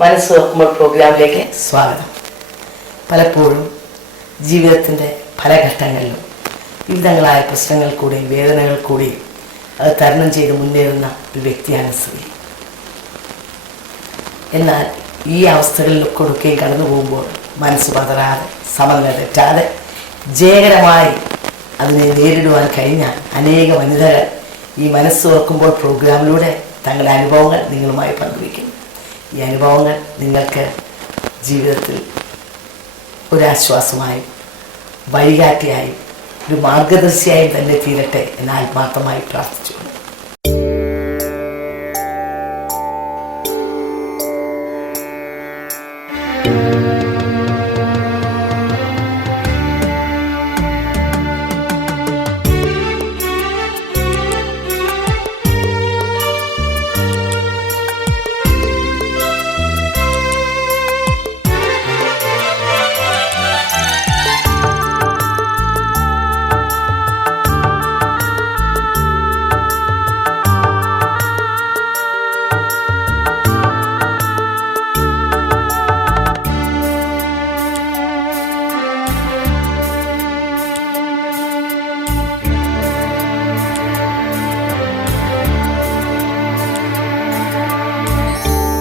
മനസ്സ് തുറക്കുമ്പോൾ പ്രോഗ്രാമിലേക്ക് സ്വാഗതം. പലപ്പോഴും ജീവിതത്തിൻ്റെ പല ഘട്ടങ്ങളിലും വിവിധങ്ങളായ പ്രശ്നങ്ങൾ കൂടിയും വേദനകൾ കൂടിയും അത് തരണം ചെയ്ത് മുന്നേറുന്ന ഒരു വ്യക്തിയാണ് സ്ത്രീ. എന്നാൽ ഈ അവസ്ഥകളിലൊക്കെ ഒടുക്കുകയും കടന്നു പോകുമ്പോൾ മനസ്സ് പതറാതെ സമനില തെറ്റാതെ ജയകരമായി അതിനെ നേരിടുവാൻ കഴിഞ്ഞ അനേക വനിതകൾ ഈ മനസ്സ് തുറക്കുമ്പോൾ പ്രോഗ്രാമിലൂടെ തങ്ങളുടെ അനുഭവങ്ങൾ നിങ്ങളുമായി പങ്കുവയ്ക്കുന്നു. ഈ അനുഭവങ്ങൾ നിങ്ങൾക്ക് ജീവിതത്തിൽ ഒരാശ്വാസമായും വഴികാട്ടിയായും ഒരു മാർഗദർശിയായും തന്നെ തീരട്ടെ എന്ന് ആത്മാർത്ഥമായി പ്രാർത്ഥിച്ചു.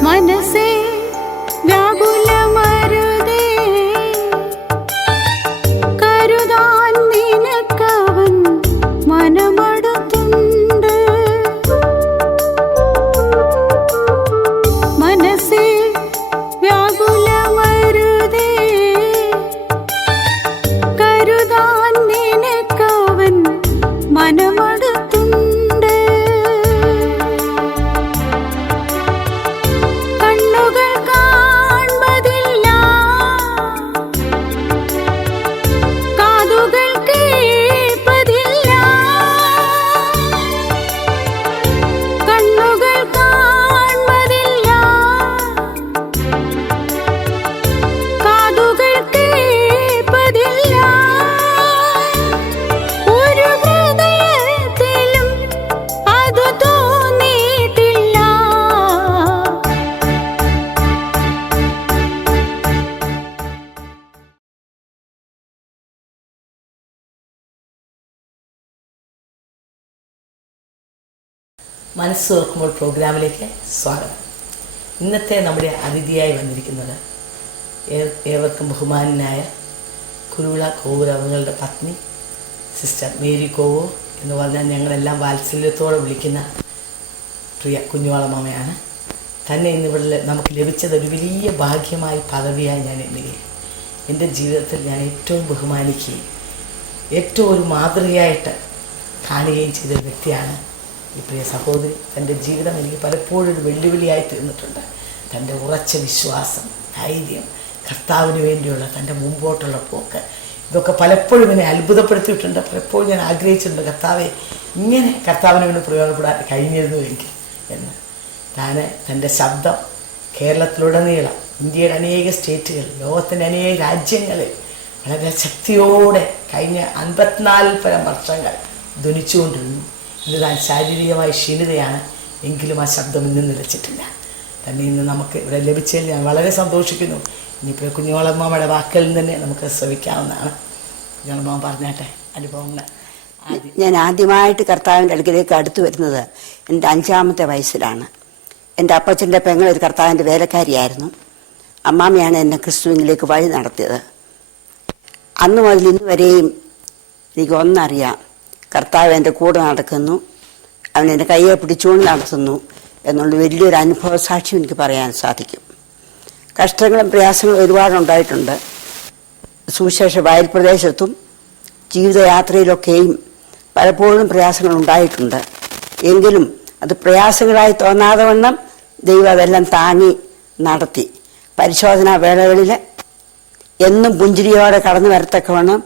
മനസ്സേ വ്യാകുലമരുതേ, കരുതാൻ നിനക്കവൻ മനമടുത്തുണ്ട്. മനസ്സേ വ്യാകുലമരുതേ, കരുതാൻ നിനക്കവൻ മനമടുത്തുണ്ട്. മനസ്സ് തുറക്കുമ്പോൾ പ്രോഗ്രാമിലേക്ക് സ്വാഗതം. ഇന്നത്തെ നമ്മുടെ അതിഥിയായി വന്നിരിക്കുന്നത് ഏവർക്കും ബഹുമാനായ കുരുവിള കോവൂർ അവങ്ങളുടെ പത്നി സിസ്റ്റർ മേരി കോവൂർ എന്ന് പറഞ്ഞാൽ ഞങ്ങളെല്ലാം വാത്സല്യത്തോടെ വിളിക്കുന്ന പ്രിയ കുഞ്ഞുവാളമ്മയാണ്. തന്നെ ഇന്നിവിടെ നമുക്ക് ലഭിച്ചത് ഒരു വലിയ ഭാഗ്യമായി പദവിയായി ഞാൻ എണ്ണുകയും എൻ്റെ ജീവിതത്തിൽ ഞാൻ ഏറ്റവും ബഹുമാനിക്കുകയും ഏറ്റവും ഒരു മാതൃകയായിട്ട് കാണുകയും ചെയ്തൊരു വ്യക്തിയാണ് ഈ പ്രിയ സഹോദരി. തൻ്റെ ജീവിതം എനിക്ക് പലപ്പോഴും ഒരു വെല്ലുവിളിയായി തീർന്നിട്ടുണ്ട്. തൻ്റെ ഉറച്ച വിശ്വാസം, ധൈര്യം, കർത്താവിന് വേണ്ടിയുള്ള തൻ്റെ മുമ്പോട്ടുള്ള പോക്ക്, ഇതൊക്കെ പലപ്പോഴും എന്നെ അത്ഭുതപ്പെടുത്തിയിട്ടുണ്ട്. പലപ്പോഴും ഞാൻ ആഗ്രഹിച്ചിട്ടുണ്ട്, കർത്താവെ ഇങ്ങനെ കർത്താവിന് വേണ്ടി പ്രയോജനപ്പെടാൻ കഴിഞ്ഞിരുന്നുവെങ്കിൽ എന്ന്. തൻ്റെ ശബ്ദം കേരളത്തിലുടനീളം, ഇന്ത്യയുടെ അനേക സ്റ്റേറ്റുകൾ, ലോകത്തിൻ്റെ അനേക രാജ്യങ്ങളിൽ വളരെ ശക്തിയോടെ കഴിഞ്ഞ 54 പരം വർഷങ്ങൾ ധ്വനിച്ചുകൊണ്ടിരുന്നു. ഇത് താൻ ശാരീരികമായ ക്ഷീണിതയാണ്, എങ്കിലും ആ ശബ്ദം ഇന്നും നിലച്ചിട്ടില്ല. തന്നെ ഇന്ന് നമുക്ക് ഇവിടെ ലഭിച്ചതിൽ ഞാൻ വളരെ സന്തോഷിക്കുന്നു. ഇനിയിപ്പോൾ കുഞ്ഞോളമ്മയുടെ വാക്കുകളിൽ തന്നെ നമുക്ക് ശ്രമിക്കാവുന്നതാണ്. കുഞ്ഞോളമ്മ പറഞ്ഞാട്ടെ അനുഭവങ്ങൾ. ഞാൻ ആദ്യമായിട്ട് കർത്താവിൻ്റെ അടുക്കിലേക്ക് അടുത്തു വരുന്നത് എൻ്റെ 5ാമത്തെ വയസ്സിലാണ്. എൻ്റെ അപ്പച്ചൻ്റെ പെങ്ങൾ ഒരു കർത്താവിൻ്റെ വേലക്കാരിയായിരുന്നു. അമ്മാമ്മയാണ് എന്നെ ക്രിസ്തുവിലേക്ക് വഴി നടത്തിയത്. അന്ന് മുതൽ ഇന്ന് വരെയും എനിക്ക് ഒന്നറിയാം, കർത്താവ് എൻ്റെ കൂടെ നടക്കുന്നു, അവൻ എൻ്റെ കയ്യെ പിടിച്ചുകൊണ്ട് നടത്തുന്നു എന്നുള്ള വലിയൊരു അനുഭവ സാക്ഷ്യം എനിക്ക് പറയാൻ സാധിക്കും. കഷ്ടങ്ങളും പ്രയാസങ്ങളും ഒരുപാടുണ്ടായിട്ടുണ്ട്. സുവിശേഷ വയൽ പ്രദേശത്തും ജീവിതയാത്രയിലൊക്കെയും പലപ്പോഴും പ്രയാസങ്ങൾ ഉണ്ടായിട്ടുണ്ട്. എങ്കിലും അത് പ്രയാസങ്ങളായി തോന്നാതെ വണ്ണം ദൈവം അതെല്ലാം താങ്ങി നടത്തി. പരിശോധനാ വേളകളിൽ എന്നും പുഞ്ചിരിയോടെ കടന്നു വരത്തക്കവണ്ണം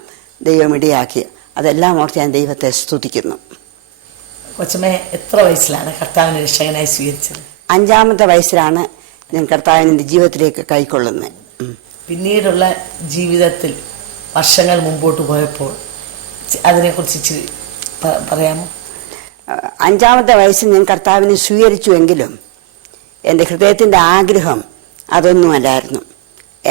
ദൈവം ഇടയാക്കി. അതെല്ലാം ഓർത്ത് ഞാൻ ദൈവത്തെ സ്തുതിക്കുന്നു. കൊച്ചമ്മ എത്ര വയസ്സിലാണ് കർത്താവിനെ രക്ഷകനായി സ്വീകരിച്ചത്? 5ാമത്തെ വയസ്സിലാണ് ഞാൻ കർത്താവിനെ ജീവിതത്തിലേക്ക് കൈക്കൊള്ളുന്നത്. പിന്നീടുള്ള ജീവിതത്തിൽ വർഷങ്ങൾ മുമ്പോട്ട് പോയപ്പോൾ അതിനെക്കുറിച്ച് പറയാമോ? 5ാമത്തെ വയസ്സിൽ ഞാൻ കർത്താവിനെ സ്വീകരിച്ചുവെങ്കിലും എൻ്റെ ഹൃദയത്തിൻ്റെ ആഗ്രഹം അതൊന്നുമല്ലായിരുന്നു.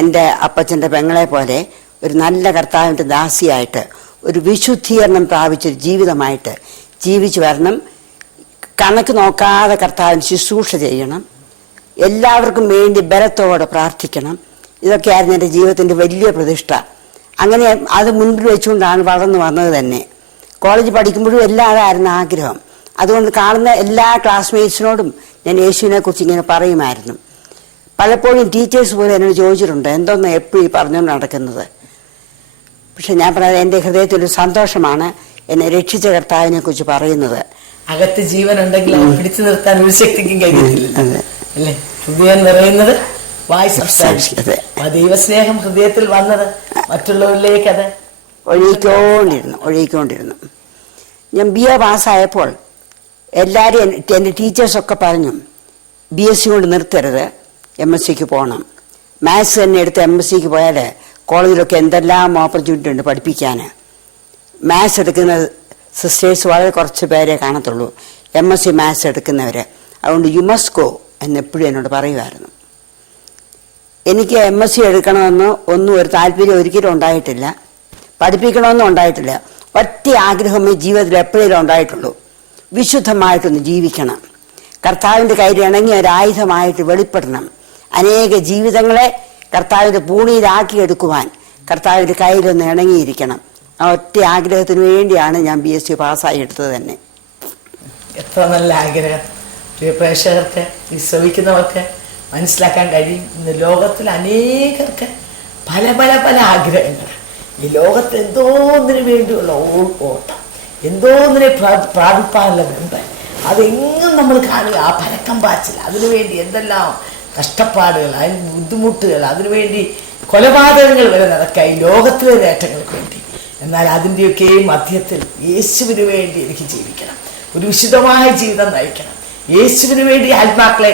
എൻ്റെ അപ്പച്ചൻ്റെ പെങ്ങളെ പോലെ ഒരു നല്ല കർത്താവിൻ്റെ ദാസിയായിട്ട് ഒരു വിശുദ്ധീകരണം പ്രാപിച്ചൊരു ജീവിതമായിട്ട് ജീവിച്ചു വരണം. കണക്ക് നോക്കാതെ കർത്താവിന് ശുശ്രൂഷ ചെയ്യണം. എല്ലാവർക്കും വേണ്ടി ബലത്തോടെ പ്രാർത്ഥിക്കണം. ഇതൊക്കെയായിരുന്നു എൻ്റെ ജീവിതത്തിൻ്റെ വലിയ പ്രതിഷ്ഠ. അങ്ങനെ അത് മുൻപിൽ വെച്ചുകൊണ്ടാണ് വളർന്നു വന്നത് തന്നെ. കോളേജ് പഠിക്കുമ്പോഴും എല്ലാതായിരുന്നു ആഗ്രഹം. അതുകൊണ്ട് കാണുന്ന എല്ലാ ക്ലാസ്മേറ്റ്സിനോടും ഞാൻ യേശുവിനെ കുറിച്ച് ഇങ്ങനെ പറയുമായിരുന്നു. പലപ്പോഴും ടീച്ചേഴ്സ് പോലും എന്നോട് ചോദിച്ചിട്ടുണ്ട്, എന്തോന്ന് എപ്പോഴും പറഞ്ഞുകൊണ്ട് നടക്കുന്നത്. പക്ഷെ ഞാൻ പറയുന്നത് എൻ്റെ ഹൃദയത്തിലൊരു സന്തോഷമാണ് എന്നെ രക്ഷിച്ച കർത്താവിനെ കുറിച്ച് പറയുന്നത്. അകത്ത് ജീവൻ ഉണ്ടെങ്കിൽ പിടിച്ചു നിർത്താൻ ഒരു ശക്തിക്കും കഴിയത്തില്ല അല്ലേ? ഹൃദയം നിറയുന്നത് വായി സംസാരിക്കുന്നത്. ദൈവസ്നേഹം ഹൃദയത്തിൽ വന്നത് മറ്റുള്ളവരിലേക്ക് അത് ഒഴുകിക്കൊണ്ടിരുന്നു. ഞാൻ BA പാസ്സായപ്പോൾ എല്ലാവരും എൻ്റെ ടീച്ചേഴ്സൊക്കെ പറഞ്ഞു, BSc കൊണ്ട് നിർത്തരുത്, MScക്ക് പോകണം. മാത്സ് തന്നെ എടുത്ത് MScക്ക് പോയാൽ കോളേജിലൊക്കെ എന്തെല്ലാം ഓപ്പർച്യൂണിറ്റി ഉണ്ട് പഠിപ്പിക്കാൻ. മാത്സ് എടുക്കുന്ന സിസ്റ്റേഴ്സ് വളരെ കുറച്ച് പേരെ കാണത്തുള്ളൂ, MSc മാത്സ് എടുക്കുന്നവർ. അതുകൊണ്ട് യു മസ്റ്റ് ഗോ എന്നെപ്പോഴും എന്നോട് പറയുമായിരുന്നു. എനിക്ക് MSc എടുക്കണമെന്ന് ഒന്നും ഒരു താല്പര്യം ഒരിക്കലും ഉണ്ടായിട്ടില്ല, പഠിപ്പിക്കണമെന്നും ഉണ്ടായിട്ടില്ല. ഒറ്റ ആഗ്രഹമേ ജീവിതത്തിൽ എപ്പോഴും ഉണ്ടായിട്ടുള്ളൂ, വിശുദ്ധമായിട്ടൊന്ന് ജീവിക്കണം, കർത്താവിൻ്റെ കയ്യിൽ ഇണങ്ങിയ ഒരായുധമായിട്ട് വെളിപ്പെടണം, അനേക ജീവിതങ്ങളെ കർത്താവിൻ്റെ പൂണിയിലാക്കിയെടുക്കുവാൻ കർത്താവിൻ്റെ കയ്യിലൊന്ന് ഇണങ്ങിയിരിക്കണം. ആ ഒറ്റ ആഗ്രഹത്തിന് വേണ്ടിയാണ് ഞാൻ BSc പാസ്സായി എടുത്തത് തന്നെ. എത്ര നല്ല ആഗ്രഹം! പ്രിയ പ്രേക്ഷകർക്ക്, വിശ്രമിക്കുന്നവർക്ക് മനസ്സിലാക്കാൻ കഴിയും. ഇന്ന് ലോകത്തിൽ അനേകർക്ക് പല പല പല ആഗ്രഹങ്ങളാണ്. ഈ ലോകത്ത് എന്തോന്നിനു വേണ്ടിയുള്ള ഓട്ടം, എന്തോന്നിനെ പ്രാപിപ്പാനുള്ള ബന്ധം, അതെങ്ങും നമ്മൾ കാണുക. ആ പരക്കം പാച്ചിൽ, അതിനുവേണ്ടി എന്തെല്ലാം കഷ്ടപ്പാടുകൾ, അതിന് ബുദ്ധിമുട്ടുകൾ, അതിനുവേണ്ടി കൊലപാതകങ്ങൾ വരെ നടക്കുക ഈ ലോകത്തിലെ നേട്ടങ്ങൾക്ക് വേണ്ടി. എന്നാൽ അതിൻ്റെയൊക്കെയും മധ്യത്തിൽ യേശുവിന് വേണ്ടി എനിക്ക് ജീവിക്കണം, ഒരു വിശുദ്ധമായ ജീവിതം നയിക്കണം, യേശുവിന് വേണ്ടി ആത്മാക്കളെ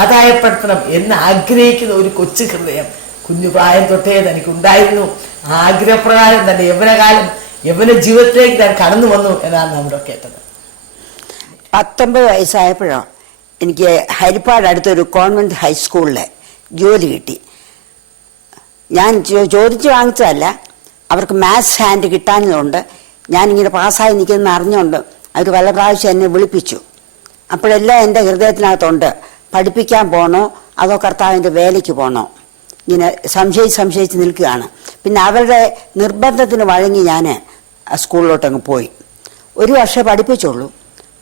ആദായപ്പെടുത്തണം എന്ന് ആഗ്രഹിക്കുന്ന ഒരു കൊച്ചു ഹൃദയം കുഞ്ഞുപ്രായം തൊട്ടേ തനിക്കുണ്ടായിരുന്നു. ആഗ്രഹപ്രകാരം തന്നെ യൗവന ജീവിതത്തിലേക്ക് ഞാൻ കടന്നു വന്നു എന്നാണ് നമ്മുടെ കേട്ടത്. 19 വയസ്സായപ്പോഴോ എനിക്ക് ഹരിപ്പാട് അടുത്തൊരു കോൺവെന്റ് ഹൈസ്കൂളിൽ ജോലി കിട്ടി. ഞാൻ ചോദിച്ചു വാങ്ങിച്ചതല്ല, അവർക്ക് മാത്സ് ഹാൻഡ് കിട്ടാഞ്ഞതുകൊണ്ട് ഞാനിങ്ങനെ പാസ്സായി നിൽക്കുന്ന അറിഞ്ഞുകൊണ്ട് അവർ പല പ്രാവശ്യം എന്നെ വിളിപ്പിച്ചു. അപ്പോഴെല്ലാം എൻ്റെ ഹൃദയത്തിനകത്തുണ്ട്, പഠിപ്പിക്കാൻ പോകണോ അതോ കർത്താവിൻ്റെ വേലയ്ക്ക് പോകണോ, ഇങ്ങനെ സംശയിച്ച് നിൽക്കുകയാണ്. പിന്നെ അവരുടെ നിർബന്ധത്തിന് വഴങ്ങി ഞാൻ സ്കൂളിലോട്ടങ്ങ് പോയി. 1 വർഷം പഠിപ്പിച്ചുള്ളൂ.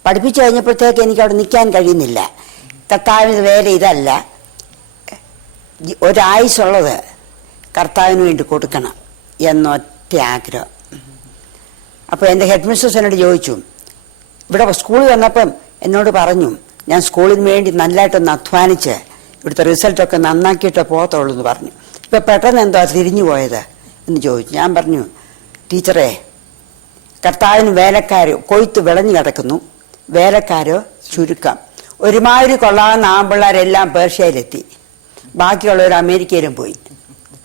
പഠിപ്പിച്ചു കഴിഞ്ഞപ്പോഴത്തേക്ക് എനിക്ക് അവിടെ നിൽക്കാൻ കഴിയുന്നില്ല. കർത്താവിൻ്റെ വേല ഇതല്ല, ഒരായുസുള്ളത് കർത്താവിന് വേണ്ടി കൊടുക്കണം എന്നൊറ്റ ആഗ്രഹം. അപ്പോൾ എൻ്റെ ഹെഡ് മിസ്ട്രസ് എന്നോട് ചോദിച്ചു, ഇവിടെ സ്കൂളിൽ വന്നപ്പം എന്നോട് പറഞ്ഞു, ഞാൻ സ്കൂളിന് വേണ്ടി നല്ലതായിട്ടൊന്ന് അധ്വാനിച്ച് ഇവിടുത്തെ റിസൾട്ടൊക്കെ നന്നാക്കിയിട്ടേ പോകത്തുള്ളൂ എന്ന് പറഞ്ഞു. ഇപ്പം പെട്ടെന്ന് എന്തോ തിരിഞ്ഞു പോയത് എന്ന് ചോദിച്ചു. ഞാൻ പറഞ്ഞു, ടീച്ചറെ, കർത്താവിന് വേലക്കാരോ കൊയ്ത്ത് വിളഞ്ഞു കിടക്കുന്നു, വേലക്കാരോ ചുരുക്കം. ഒരുമാതിരി കൊള്ളാവുന്ന ആൺപിള്ളേരെല്ലാം പേർഷ്യയിലെത്തി, ബാക്കിയുള്ളവർ അമേരിക്കയിലും പോയി.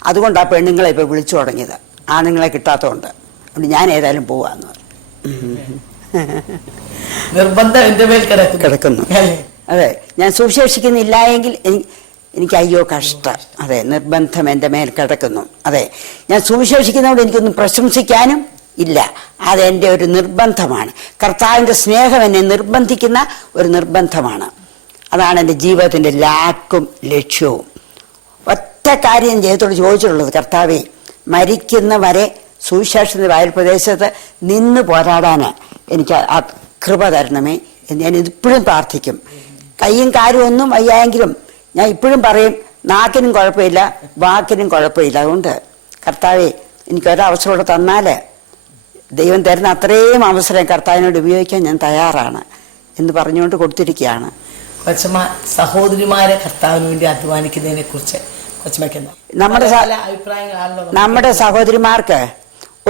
അതുകൊണ്ടാണ് പെണ്ണുങ്ങളെ ഇപ്പോൾ വിളിച്ചു തുടങ്ങിയത്, ആണുങ്ങളെ കിട്ടാത്തതുകൊണ്ട്. അതുകൊണ്ട് ഞാൻ ഏതായാലും പോവാന്ന് പറഞ്ഞു. നിർബന്ധം എൻ്റെ മേൽ കിടക്കുന്നു. അതെ, ഞാൻ സുവിശേഷിക്കുന്നില്ല എങ്കിൽ എനിക്ക് അയ്യോ കഷ്ടം. അതെ, നിർബന്ധം എൻ്റെ മേൽ കിടക്കുന്നു. അതെ, ഞാൻ സുവിശേഷിക്കുന്നതുകൊണ്ട് എനിക്കൊന്നും പ്രശംസിക്കാനും ഇല്ല, അതെൻ്റെ ഒരു നിർബന്ധമാണ്. കർത്താവിൻ്റെ സ്നേഹം എന്നെ നിർബന്ധിക്കുന്ന ഒരു നിർബന്ധമാണ്. അതാണ് എൻ്റെ ജീവിതത്തിൻ്റെ ലാക്കും ലക്ഷ്യവും. ഒറ്റ കാര്യം ജയത്തോട് ചോദിച്ചിട്ടുള്ളത്, കർത്താവേ, മരിക്കുന്ന വരെ സുവിശേഷത്തിൻ്റെ വയൽ പ്രദേശത്ത് നിന്ന് പോരാടാൻ എനിക്ക് ആ കൃപ തരണമേ എന്ന് ഞാൻ ഇപ്പോഴും പ്രാർത്ഥിക്കും. കയ്യും കാര്യം ഒന്നും വയ്യായെങ്കിലും ഞാൻ ഇപ്പോഴും പറയും, നാക്കിനും കുഴപ്പമില്ല, വാക്കിനും കുഴപ്പമില്ല. അതുകൊണ്ട് കർത്താവേ, എനിക്കൊരവസരം കൂടെ തന്നാൽ ദൈവം തരുന്ന അത്രയും അവസരം കർത്താവിനോട് ഉപയോഗിക്കാൻ ഞാൻ തയ്യാറാണ് എന്ന് പറഞ്ഞുകൊണ്ട് കൊടുത്തിരിക്കുകയാണ്. കൊച്ചമ്മ, സഹോദരിമാരെ കർത്താവിന് വേണ്ടി അധ്വാനിക്കുന്നതിനെ കുറിച്ച് കൊച്ചമ്മയ്ക്ക് നമ്മുടെ സഹോദരിമാർക്ക്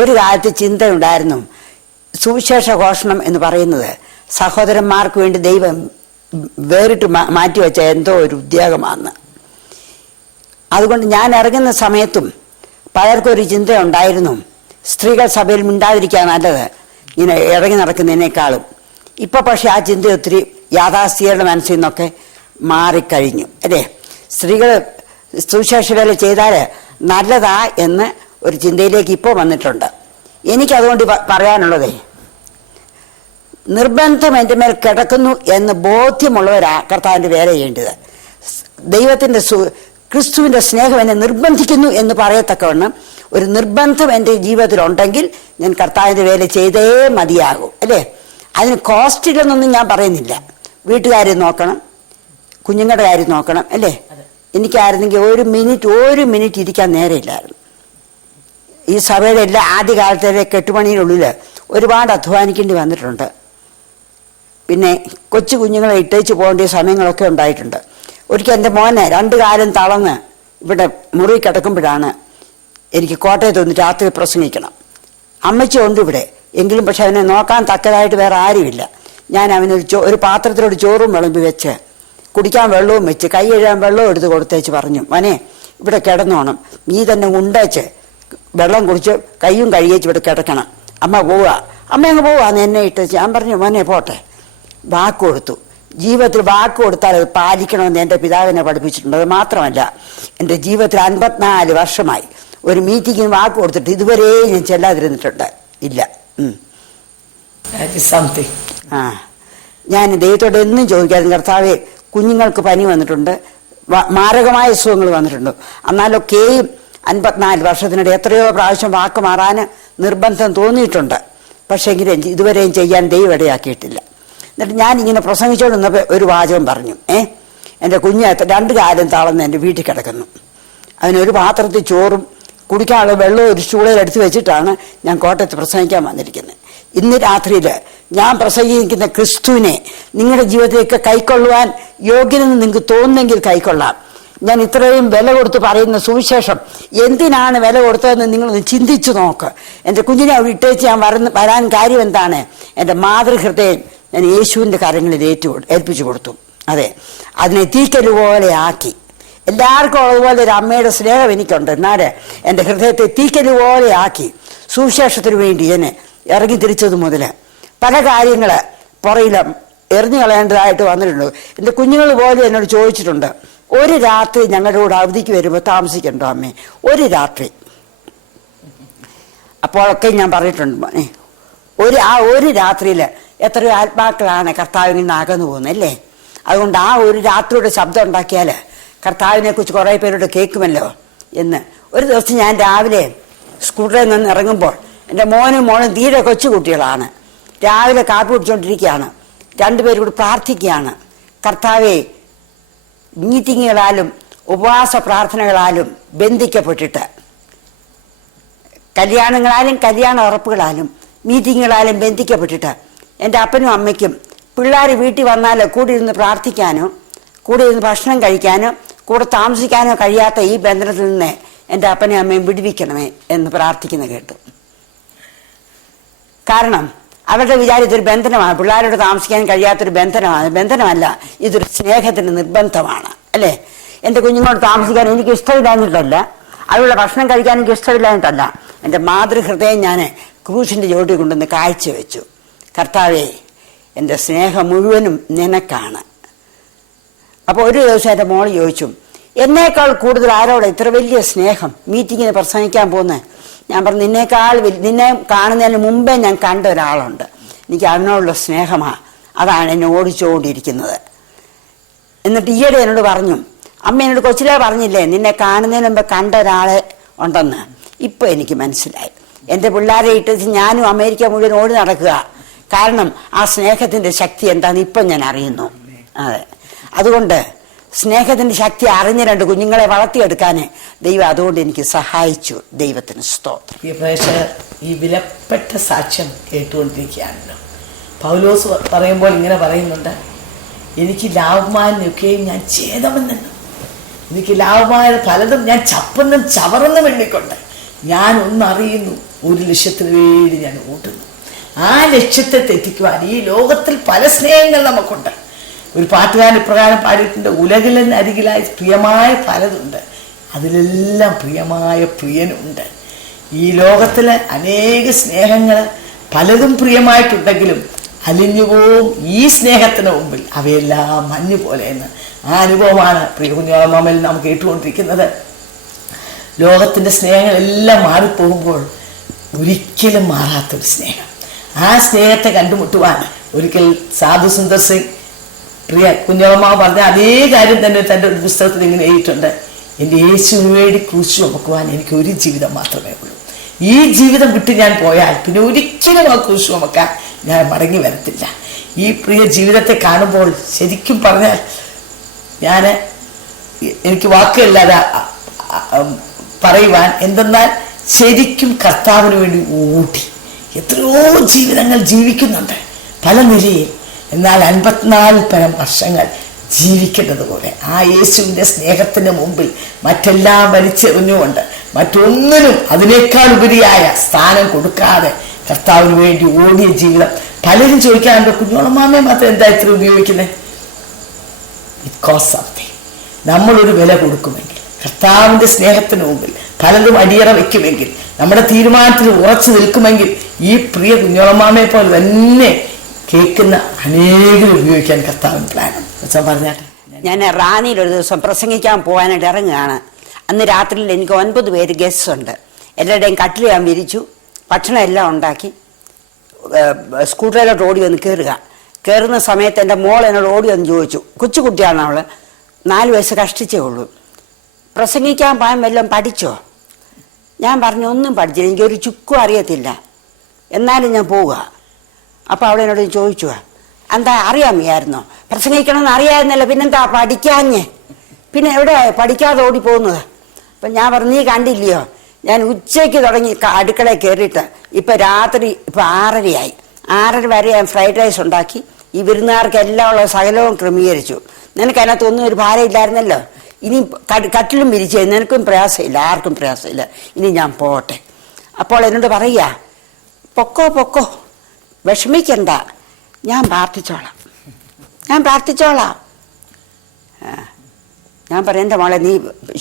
ഒരു കാലത്ത് ചിന്തയുണ്ടായിരുന്നു, സുവിശേഷ ഘോഷണം എന്ന് പറയുന്നത് സഹോദരന്മാർക്ക് വേണ്ടി ദൈവം വേറിട്ട് മാറ്റിവെച്ച എന്തോ ഒരു ഉദ്യോഗമാണ്. അതുകൊണ്ട് ഞാൻ ഇറങ്ങുന്ന സമയത്തും പലർക്കൊരു ചിന്തയുണ്ടായിരുന്നു, സ്ത്രീകൾ സഭയിൽ മിണ്ടാതിരിക്കാൻ നല്ലത് ഇങ്ങനെ ഇറങ്ങി നടക്കുന്നതിനേക്കാളും. ഇപ്പം പക്ഷെ ആ ചിന്ത ഒത്തിരി യാഥാസ്ഥികരുടെ മനസ്സിൽ നിന്നൊക്കെ മാറിക്കഴിഞ്ഞു. അല്ലേ, സ്ത്രീകൾ സുവിശേഷ വേല ചെയ്താൽ നല്ലതാ എന്ന് ഒരു ചിന്തയിലേക്ക് ഇപ്പോൾ വന്നിട്ടുണ്ട്. എനിക്കതുകൊണ്ട് പറയാനുള്ളതേ, നിർബന്ധം എൻ്റെ മേൽ കിടക്കുന്നു എന്ന് ബോധ്യമുള്ളവരാ കർത്താവിൻ്റെ വേല ചെയ്യേണ്ടത്. ദൈവത്തിൻ്റെ ക്രിസ്തുവിൻ്റെ സ്നേഹം എന്നെ നിർബന്ധിക്കുന്നു എന്ന് പറയത്തക്കവണ്ണം ഒരു നിർബന്ധം എൻ്റെ ജീവിതത്തിലുണ്ടെങ്കിൽ ഞാൻ കർത്താവിൻ്റെ വേല ചെയ്തേ മതിയാകും, അല്ലേ? അതിന് കോസ്റ്റില്ലെന്നൊന്നും ഞാൻ പറയുന്നില്ല. വീട്ടുകാര്യം നോക്കണം, കുഞ്ഞുങ്ങളുടെ കാര്യം നോക്കണം, അല്ലേ? എനിക്കായിരുന്നെങ്കിൽ ഒരു മിനിറ്റ് ഇരിക്കാൻ നേരമില്ലായിരുന്നു. ഈ സഭയുടെ എല്ലാ ആദ്യകാലത്തെ കെട്ടുപണിയിനുള്ളിൽ ഒരുപാട് അധ്വാനിക്കേണ്ടി വന്നിട്ടുണ്ട്. പിന്നെ കൊച്ചു കുഞ്ഞുങ്ങളെ ഇട്ടേച്ച് പോകേണ്ട സമയങ്ങളൊക്കെ ഉണ്ടായിട്ടുണ്ട്. ഒരിക്കൽ എൻ്റെ മോനെ 2 കാലം തളർന്ന് ഇവിടെ മുറി കിടക്കുമ്പോഴാണ് എനിക്ക് കോട്ടയത്ത് വന്ന് രാത്രി പ്രസംഗിക്കണം. അമ്മച്ചി ഉണ്ട് ഇവിടെ, എങ്കിലും പക്ഷെ അവനെ നോക്കാൻ തക്കതായിട്ട് വേറെ ആരുമില്ല. ഞാൻ ഒരു പാത്രത്തിലോട് ചോറും വിളമ്പി വെച്ച് കുടിക്കാൻ വെള്ളവും വെച്ച് കൈ കഴുകാൻ വെള്ളവും എടുത്ത് കൊടുത്തേച്ച് പറഞ്ഞു, മോനെ ഇവിടെ കിടന്നോണം, നീ തന്നെ ഉണ്ടേച്ച് വെള്ളം കുടിച്ച് കയ്യും കഴുകിയേച്ച് ഇവിടെ കിടക്കണം, അമ്മ പോവുക. അമ്മ അങ്ങ് പോവാന്ന് എന്നെ ഇട്ടേച്ച്. ഞാൻ പറഞ്ഞു, മോനെ പോട്ടെ. വാക്ക് കൊടുത്തു. ജീവിതത്തിൽ വാക്ക് കൊടുത്താൽ അത് പാലിക്കണമെന്ന് എൻ്റെ പിതാവിനെ പഠിപ്പിച്ചിട്ടുണ്ട്. അത് മാത്രമല്ല, എൻ്റെ ജീവിതത്തിൽ 54 വർഷമായി ഒരു മീറ്റിങ്ങിന് വാക്ക് കൊടുത്തിട്ട് ഇതുവരെ ഞാൻ ചെല്ലാതിരുന്നിട്ടുണ്ട് ഇല്ല. ഞാൻ ദൈവത്തോട് എന്നും ചോദിക്കാതെ, കർത്താവേ, കുഞ്ഞുങ്ങൾക്ക് പനി വന്നിട്ടുണ്ട്, മാരകമായ അസുഖങ്ങൾ വന്നിട്ടുണ്ട്, എന്നാലൊക്കെയും 54 വർഷത്തിനിടെ എത്രയോ പ്രാവശ്യം വാക്ക് മാറാൻ നിർബന്ധം തോന്നിയിട്ടുണ്ട്. പക്ഷേ എങ്കിലും ഇതുവരെയും ചെയ്യാൻ ദൈവം ഇടയാക്കിയിട്ടില്ല. എന്നിട്ട് ഞാനിങ്ങനെ പ്രസംഗിച്ചുകൊണ്ടിരുന്നപ്പോൾ ഒരു വാചകം പറഞ്ഞു, എൻ്റെ കുഞ്ഞ് 2 കാലം തളർന്ന് എൻ്റെ വീട്ടിൽ കിടക്കുന്നു. അതിനൊരു പാത്രത്തിൽ ചോറും കുടിക്കാനുള്ള വെള്ളവും ഒരു സ്റ്റൂളിൽ എടുത്ത് വെച്ചിട്ടാണ് ഞാൻ കോട്ടയത്ത് പ്രസംഗിക്കാൻ വന്നിരിക്കുന്നത്. ഇന്ന് രാത്രിയിൽ ഞാൻ പ്രസംഗിക്കുന്ന ക്രിസ്തുവിനെ നിങ്ങളുടെ ജീവിതത്തിലേക്ക് കൈക്കൊള്ളുവാൻ യോഗ്യനെന്ന് നിങ്ങൾക്ക് തോന്നുന്നെങ്കിൽ കൈക്കൊള്ളാം. ഞാൻ ഇത്രയും വില കൊടുത്ത് പറയുന്ന സുവിശേഷം എന്തിനാണ് വില കൊടുത്തതെന്ന് നിങ്ങളൊന്ന് ചിന്തിച്ചു നോക്ക്. എൻ്റെ കുഞ്ഞിനെ അവിടെ ഇട്ടേച്ച് ഞാൻ വരാൻ കാര്യം എന്താണ്? എൻ്റെ മാതൃഹൃദയം ഞാൻ യേശുവിൻ്റെ കരങ്ങളിൽ ഏൽപ്പിച്ചു കൊടുത്തു. അതെ, അതിനെ തീക്കല് പോലെ ആക്കി. എല്ലാവർക്കും ഉള്ളതുപോലെ ഒരു അമ്മയുടെ സ്നേഹം എനിക്കുണ്ട്. എന്നാൽ എൻ്റെ ഹൃദയത്തെ തീക്കല് പോലെ ആക്കി സുവിശേഷത്തിന് വേണ്ടി എന്നെ ഇറങ്ങി തിരിച്ചത് മുതൽ പല കാര്യങ്ങൾ പുറയിൽ എറിഞ്ഞു കളയേണ്ടതായിട്ട് വന്നിട്ടുണ്ട്. എൻ്റെ കുഞ്ഞുങ്ങൾ പോലും എന്നോട് ചോദിച്ചിട്ടുണ്ട്, ഒരു രാത്രി ഞങ്ങളുടെ കൂടെ അവധിക്ക് വരുമ്പോൾ താമസിക്കണ്ടോ അമ്മേ, ഒരു രാത്രി. അപ്പോഴൊക്കെ ഞാൻ പറഞ്ഞിട്ടുണ്ട്, ഒരു രാത്രിയിൽ എത്രയോ ആത്മാക്കളാണ് കർത്താവിൽ നിന്ന് അകന്നു പോകുന്നത്, അല്ലേ? അതുകൊണ്ട് ഒരു രാത്രിയുടെ ശബ്ദം ഉണ്ടാക്കിയാൽ കർത്താവിനെ കുറിച്ച് കുറേ പേരോട് കേൾക്കുമല്ലോ എന്ന്. ഒരു ദിവസം ഞാൻ രാവിലെ സ്കൂട്ടറിൽ നിന്ന് ഇറങ്ങുമ്പോൾ എൻ്റെ മോനും തീരെ കൊച്ചു കുട്ടികളാണ്. രാവിലെ കാപ്പി കുടിച്ചുകൊണ്ടിരിക്കുകയാണ്. 2 പേരും കൂടി പ്രാർത്ഥിക്കുകയാണ്, കർത്താവെ, മീറ്റിങ്ങുകളാലും ഉപവാസ പ്രാർത്ഥനകളാലും ബന്ധിക്കപ്പെട്ടിട്ട്, കല്യാണങ്ങളാലും കല്യാണ ഉറപ്പുകളാലും മീറ്റിങ്ങുകളാലും ബന്ധിക്കപ്പെട്ടിട്ട് എൻ്റെ അപ്പനും അമ്മയ്ക്കും പിള്ളേർ വീട്ടിൽ വന്നാൽ കൂടി ഇരുന്ന് പ്രാർത്ഥിക്കാനോ കൂടി ഇരുന്ന് ഭക്ഷണം കഴിക്കാനോ കൂടെ താമസിക്കാനോ കഴിയാത്ത ഈ ബന്ധനത്തിൽ നിന്ന് എൻ്റെ അപ്പനെയും അമ്മയും വിടുവിക്കണമേ എന്ന് പ്രാർത്ഥിക്കുന്ന കേട്ടു. കാരണം അവരുടെ വിചാരം ഇതൊരു ബന്ധനമാണ്, പിള്ളേരോട് താമസിക്കാൻ കഴിയാത്തൊരു ബന്ധനമല്ല, ഇതൊരു സ്നേഹത്തിൻ്റെ നിർബന്ധമാണ്, അല്ലേ? എൻ്റെ കുഞ്ഞുങ്ങളോട് താമസിക്കാൻ എനിക്ക് ഇഷ്ടമില്ലാഞ്ഞിട്ടല്ല, അവരുടെ ഭക്ഷണം കഴിക്കാൻ എനിക്ക് ഇഷ്ടമില്ലാഞ്ഞിട്ടല്ല, എൻ്റെ മാതൃഹൃദയം ഞാൻ ക്രൂശിൻ്റെ ചുവട്ടിൽ കൊണ്ടുവന്ന് കാഴ്ചവെച്ചു. കർത്താവേ, എൻ്റെ സ്നേഹം മുഴുവനും നിനക്കാണ്. അപ്പോൾ ഒരു ദിവസം എൻ്റെ മോൾ ചോദിച്ചു, എന്നേക്കാൾ കൂടുതൽ ആരോടെ ഇത്ര വലിയ സ്നേഹം മീറ്റിങ്ങിന് പ്രസംഗിക്കാൻ പോകുന്നത്? ഞാൻ പറഞ്ഞു, നിന്നെ കാണുന്നതിന് മുമ്പേ ഞാൻ കണ്ട ഒരാളുണ്ട്, എനിക്ക് അതിനോടുള്ള സ്നേഹമാണ്, അതാണ് എന്നെ ഓടിച്ചുകൊണ്ടിരിക്കുന്നത്. എന്നിട്ട് ഈയിടെ എന്നോട് പറഞ്ഞു, അമ്മ എന്നോട് കൊച്ചിലേ പറഞ്ഞില്ലേ നിന്നെ കാണുന്നതിന് മുമ്പ് കണ്ട ഒരാളെ ഉണ്ടെന്ന്. ഇപ്പം എനിക്ക് മനസ്സിലായി. എൻ്റെ പിള്ളേരെ ഇട്ടിട്ട് ഞാനും അമേരിക്ക മുഴുവൻ ഓടി നടക്കുക. കാരണം ആ സ്നേഹത്തിൻ്റെ ശക്തി എന്താണെന്ന് ഇപ്പം ഞാൻ അറിയുന്നു. അതെ, അതുകൊണ്ട് സ്നേഹത്തിൻ്റെ ശക്തി അറിഞ്ഞ 2 കുഞ്ഞുങ്ങളെ വളർത്തിയെടുക്കാൻ ദൈവം അതുകൊണ്ട് എനിക്ക് സഹായിച്ചു. ദൈവത്തിന് സ്തോത്രം. ഈ പ്രേക്ഷകർ ഈ വിലപ്പെട്ട സാക്ഷ്യം കേട്ടുകൊണ്ടിരിക്കുകയാണല്ലോ. പൗലോസ് പറയുമ്പോൾ ഇങ്ങനെ പറയുന്നുണ്ട്, എനിക്ക് ലാഭമാനൊക്കെയും ഞാൻ ഛേദമെന്നു, എനിക്ക് ലാഭമായ പലതും ഞാൻ ചപ്പുന്നും ചവറെന്നും എണ്ണിക്കൊണ്ട് ഞാൻ ഒന്നറിയുന്നു, ഒരു ലക്ഷ്യത്തിന് വേണ്ടി ഞാൻ ഓടുന്നു. ആ ലക്ഷ്യത്തെ തെറ്റിക്കുവാൻ ഈ ലോകത്തിൽ പല സ്നേഹങ്ങൾ നമുക്കുണ്ട്. ഒരു പാട്ടുകാരൻ ഇപ്രകാരം പാടിയിട്ടുണ്ട്, ഉലകിലൻ അരികിലായി പ്രിയമായ പലതുണ്ട്, അതിലെല്ലാം പ്രിയമായ പ്രിയനുണ്ട്. ഈ ലോകത്തിലെ അനേക സ്നേഹങ്ങൾ പലതും പ്രിയമായിട്ടുണ്ടെങ്കിലും അലിഞ്ഞുപോവും ഈ സ്നേഹത്തിന് മുമ്പിൽ അവയെല്ലാം മഞ്ഞു പോലെയെന്ന്. ആ അനുഭവമാണ് പ്രിയ കുഞ്ഞോളമ്മയിൽ നാം കേട്ടുകൊണ്ടിരിക്കുന്നത്. ലോകത്തിൻ്റെ സ്നേഹങ്ങളെല്ലാം മാറിപ്പോകുമ്പോൾ ഒരിക്കലും മാറാത്തൊരു സ്നേഹം, ആ സ്നേഹത്തെ കണ്ടുമുട്ടുവാൻ ഒരിക്കൽ സാധു സുന്ദർ സിംഗ് പ്രിയ കുഞ്ഞോളമ്മ പറഞ്ഞ അതേ കാര്യം തന്നെ തൻ്റെ ഒരു പുസ്തകത്തിൽ ഇങ്ങനെ എഴുതിയിട്ടുണ്ട്. എൻ്റെ യേശുവിന് വേണ്ടി ക്രൂശ് ചുമക്കുവാൻ എനിക്ക് ഒരു ജീവിതം മാത്രമേ ഉള്ളൂ. ഈ ജീവിതം വിട്ട് ഞാൻ പോയാൽ പിന്നെ ഒരിക്കലും ആ ക്രൂശ് ചുമക്കാൻ ഞാൻ മടങ്ങി വരത്തില്ല. ഈ പ്രിയ ജീവിതത്തെ കാണുമ്പോൾ ശരിക്കും പറഞ്ഞാൽ എനിക്ക് വാക്കുകളില്ലാതെ പറയുവാൻ. എന്തെന്നാൽ ശരിക്കും കർത്താവിന് വേണ്ടി ഓടി എത്രയോ ജീവിതങ്ങൾ ജീവിക്കുന്നുണ്ട് പല നിലയിൽ. എന്നാൽ 54 വർഷങ്ങൾ ജീവിക്കേണ്ടതുപോലെ ആ യേശുവിൻ്റെ സ്നേഹത്തിന് മുമ്പിൽ മറ്റെല്ലാം വലിച്ചെറിഞ്ഞുകൊണ്ട് മറ്റൊന്നിനും അതിനേക്കാൾ ഉപരിയായ സ്ഥാനം കൊടുക്കാതെ കർത്താവിന് വേണ്ടി ഓടിയ ജീവിതം. പലരും ചോദിക്കാറുണ്ട്, കുഞ്ഞോളമാമയെ മാത്രം എന്താ ഇത്ര ഉപയോഗിക്കുന്നത്? It cost something. നമ്മളൊരു വില കൊടുക്കുമെങ്കിൽ, കർത്താവിൻ്റെ സ്നേഹത്തിന് മുമ്പിൽ പലരും അടിയറ വെക്കുമെങ്കിൽ, നമ്മുടെ തീരുമാനത്തിൽ ഉറച്ചു നിൽക്കുമെങ്കിൽ, ഈ പ്രിയ കുഞ്ഞോളമാമയെ പോലെ തന്നെ കേൾക്കുന്ന അനേകം ഉപയോഗിക്കാൻ കർത്താവിന് പ്ലാനും പറഞ്ഞാട്ടെ. ഞാൻ റാന്നിയിൽ ഒരു ദിവസം പ്രസംഗിക്കാൻ പോകാനായിട്ട് ഇറങ്ങുകയാണ്. അന്ന് രാത്രിയിൽ എനിക്ക് 9 പേര് ഗസ്റ്റ് ഉണ്ട്. എല്ലാവരുടെയും കട്ടിൽ ഞാൻ വിരിച്ചു, ഭക്ഷണം എല്ലാം ഉണ്ടാക്കി സ്കൂട്ടറിലോട്ട് ഓടി വന്ന് കയറുന്ന സമയത്ത് എൻ്റെ മോൾ എന്നോട് ഓടി വന്ന് ചോദിച്ചു. കൊച്ചുകുട്ടിയാണ് അവൾ, 4 വയസ്സ് കഷ്ടിച്ചേ ഉള്ളൂ. പ്രസംഗിക്കാൻ പോയാൽ വല്ലതും പഠിച്ചോ? ഞാൻ പറഞ്ഞു ഒന്നും പഠിച്ചില്ല, എനിക്കൊരു ചുക്കും അറിയത്തില്ല, എന്നാലും ഞാൻ പോവുക. അപ്പോൾ അവൾ എന്നോട് ചോദിച്ചു, എന്താ അറിയാമയായിരുന്നോ? പ്രസംഗിക്കണമെന്ന് അറിയാമായിരുന്നല്ലോ, പിന്നെന്താ പഠിക്കാഞ്ഞേ? പിന്നെ എവിടെ പഠിക്കാതെ ഓടി പോകുന്നത്? അപ്പം ഞാൻ പറഞ്ഞു, നീ കണ്ടില്ലയോ, ഞാൻ ഉച്ചയ്ക്ക് തുടങ്ങി അടുക്കളയിൽ കയറിയിട്ട് ഇപ്പം രാത്രി 6:30 6:30 വരെ ഞാൻ ഫ്രൈഡ് റൈസ് ഉണ്ടാക്കി ഈ വിരുന്നുകാർക്ക് എല്ലാം ഉള്ള സകലവും ക്രമീകരിച്ചു. നിനക്ക് അതിനകത്തൊന്നും ഒരു ഭാരം ഇല്ലായിരുന്നല്ലോ. ഇനി കട്ടിലും വിരിച്ചു, നിനക്കും പ്രയാസമില്ല, ആർക്കും പ്രയാസമില്ല, ഇനി ഞാൻ പോട്ടെ. അപ്പോൾ എന്നോട് പറയുക, പൊക്കോ വിഷമിക്കണ്ട, ഞാൻ പ്രാർത്ഥിച്ചോളാം. ഞാൻ പറയാം, എൻ്റെ മോളെ നീ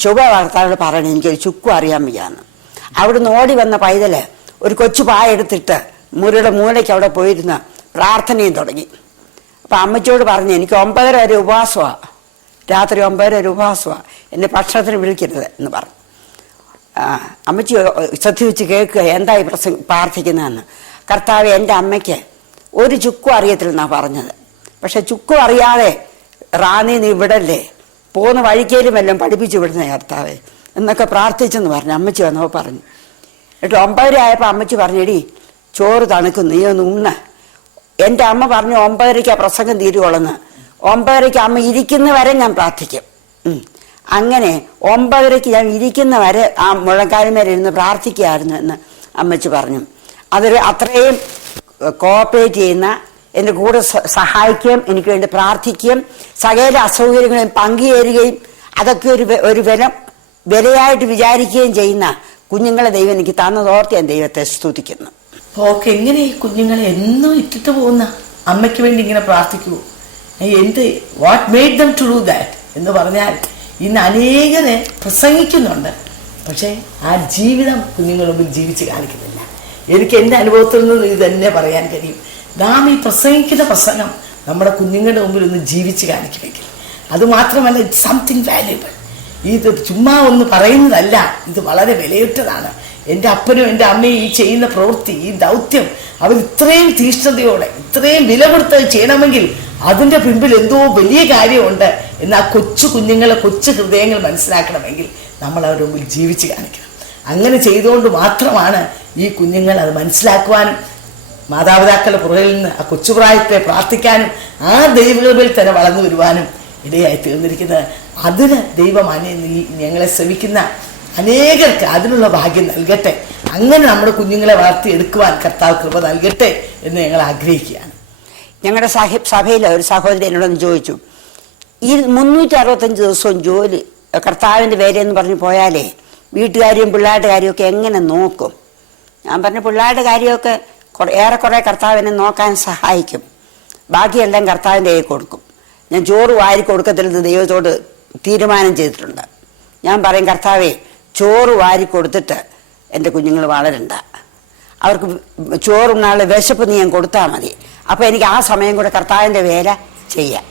ശുഭവാർത്തയോട് പറയണേ, എനിക്കൊരു ചുക്കും അറിയാൻ വയ്യാന്ന്. അവിടുന്ന് ഓടി വന്ന പൈതല് ഒരു കൊച്ചു പായ എടുത്തിട്ട് മുറിയുടെ മൂലയ്ക്ക് അവിടെ പോയിരുന്ന് പ്രാർത്ഥനയും തുടങ്ങി. അപ്പം അമ്മച്ചിയോട് പറഞ്ഞു, എനിക്ക് 9:30 വരെ ഉപവാസമാണ്, രാത്രി 9:30 വരെ ഉപവാസമാണ്, എന്നെ ഭക്ഷണത്തിന് വിളിക്കരുത് എന്ന് പറഞ്ഞു. അമ്മച്ചി ശ്രദ്ധിച്ച് കേൾക്കുക, എന്തായി പ്രാർത്ഥിക്കുന്നതെന്ന്. കർത്താവ്, എൻ്റെ അമ്മയ്ക്ക് ഒരു ചുക്കും അറിയത്തില്ലെന്നാണ് പറഞ്ഞത്, പക്ഷെ ചുക്കും അറിയാതെ റാന്നി നീ വിടല്ലേ, പോകുന്ന വഴിക്കേലും എല്ലാം പഠിപ്പിച്ചു വിടുന്ന കർത്താവേ എന്നൊക്കെ പ്രാർത്ഥിച്ചെന്ന് പറഞ്ഞു. അമ്മച്ചി വന്നപ്പോൾ പറഞ്ഞു. എന്നിട്ട് 9:30 ആയപ്പോൾ അമ്മച്ചി പറഞ്ഞു, എടി ചോറ് തണുക്കുന്നു, നീ ഒന്ന് ഉണ്ണ. എൻ്റെ അമ്മ പറഞ്ഞു 9:30 പ്രസംഗം തീരുവോളെന്ന്. 9:30 അമ്മ ഇരിക്കുന്ന വരെ ഞാൻ പ്രാർത്ഥിക്കും. അങ്ങനെ 9:30 ഞാൻ ഇരിക്കുന്ന വരെ ആ മുഴങ്കാലുമേൽ ഇരുന്ന് പ്രാർത്ഥിക്കുകയായിരുന്നു എന്ന് അമ്മച്ചി പറഞ്ഞു. അതൊരു അത്രയും കോപ്പറേറ്റ് ചെയ്യുന്ന, എൻ്റെ കൂടെ സഹായിക്കുകയും എനിക്ക് വേണ്ടി പ്രാർത്ഥിക്കുകയും സകല അസൗകര്യങ്ങളെയും പങ്കുചേരുകയും അതൊക്കെ ഒരു വിലയായിട്ട് വിചാരിക്കുകയും ചെയ്യുന്ന കുഞ്ഞുങ്ങളെ ദൈവം എനിക്ക് തന്നതോർത്ത് ഞാൻ ദൈവത്തെ സ്തുതിക്കുന്നു. ഓക്കെ, എങ്ങനെ ഈ കുഞ്ഞുങ്ങളെ എന്നും ഇട്ടിട്ട് പോകുന്ന അമ്മയ്ക്ക് വേണ്ടി ഇങ്ങനെ പ്രാർത്ഥിക്കൂ? What made them to do that എന്ന് പറഞ്ഞാൽ ഇന്ന് അനേകരെ പ്രസംഗിക്കുന്നുണ്ട്, പക്ഷേ ആ ജീവിതം കുഞ്ഞുങ്ങളുടെ മുമ്പിൽ ജീവിച്ച് കാണിക്കുന്നില്ല. എനിക്ക് എൻ്റെ അനുഭവത്തിൽ നിന്ന് ഇത് തന്നെ പറയാൻ കഴിയും. നാം ഈ പ്രസംഗിക്കുന്ന പ്രസംഗം നമ്മുടെ കുഞ്ഞുങ്ങളുടെ മുമ്പിൽ ഒന്ന് ജീവിച്ച് കാണിക്കുമെങ്കിൽ, അതുമാത്രമല്ല ഇറ്റ് സംതിങ് വാല്യുബിൾ. ഇത് ചുമ്മാ ഒന്ന് പറയുന്നതല്ല, ഇത് വളരെ വിലയുറ്റതാണ്. എൻ്റെ അപ്പനും എൻ്റെ അമ്മയും ഈ ചെയ്യുന്ന പ്രവൃത്തി, ഈ ദൗത്യം അവർ ഇത്രയും തീഷ്ണതയോടെ ഇത്രയും വില കൊടുത്ത് ചെയ്യണമെങ്കിൽ അതിൻ്റെ പിമ്പിൽ എന്തോ വലിയ കാര്യമുണ്ട് എന്ന് ആ കൊച്ചു കുഞ്ഞുങ്ങളെ, കൊച്ചു ഹൃദയങ്ങൾ മനസ്സിലാക്കണമെങ്കിൽ നമ്മൾ അവരുടെ മുമ്പിൽ ജീവിച്ച് കാണിക്കണം. അങ്ങനെ ചെയ്തുകൊണ്ട് മാത്രമാണ് ഈ കുഞ്ഞുങ്ങൾ അത് മനസ്സിലാക്കുവാനും മാതാപിതാക്കളുടെ പുറകിൽ നിന്ന് ആ കൊച്ചുപ്രായത്തെ പ്രാർത്ഥിക്കാനും ആ ദൈവകൃപയിൽ തന്നെ വളർന്നു വരുവാനും ഇടയായി തീർന്നിരിക്കുന്നത്. അതിന് ദൈവം ഞങ്ങളെ ശ്രമിക്കുന്ന അനേകർക്ക് അതിനുള്ള ഭാഗ്യം നൽകട്ടെ. അങ്ങനെ നമ്മുടെ കുഞ്ഞുങ്ങളെ വളർത്തിയെടുക്കുവാൻ കർത്താവ് കൃപ നൽകട്ടെ എന്ന് ഞങ്ങൾ ആഗ്രഹിക്കുകയാണ്. ഞങ്ങളുടെ സഭയിലെ ഒരു സഹോദരി എന്നോടൊന്ന് ചോദിച്ചു, ഈ 365 ദിവസവും ജോലി കർത്താവിൻ്റെ പേരെന്ന് പറഞ്ഞ് പോയാലേ വീട്ടുകാരിയും പിള്ളേരുടെ കാര്യമൊക്കെ എങ്ങനെ നോക്കും? ഞാൻ പറഞ്ഞു, പിള്ളേരുടെ കാര്യമൊക്കെ ഏറെക്കുറെ കർത്താവിനെ നോക്കാൻ സഹായിക്കും, ബാക്കിയെല്ലാം കർത്താവിൻ്റെ കയ്യിൽ കൊടുക്കും. ഞാൻ ചോറ് വാരി കൊടുക്കത്തില്ലെന്ന് ദൈവത്തോട് തീരുമാനം ചെയ്തിട്ടുണ്ട്. ഞാൻ പറയും, കർത്താവേ ചോറ് വാരി കൊടുത്തിട്ട് എൻ്റെ കുഞ്ഞുങ്ങൾ വളരണ്ട, അവർക്ക് ചോറുണ്ണാനുള്ള വിശപ്പ് നീ ഞാൻ കൊടുത്താൽ മതി. അപ്പോൾ എനിക്ക് ആ സമയം കൂടെ കർത്താവിൻ്റെ വേല ചെയ്യാം.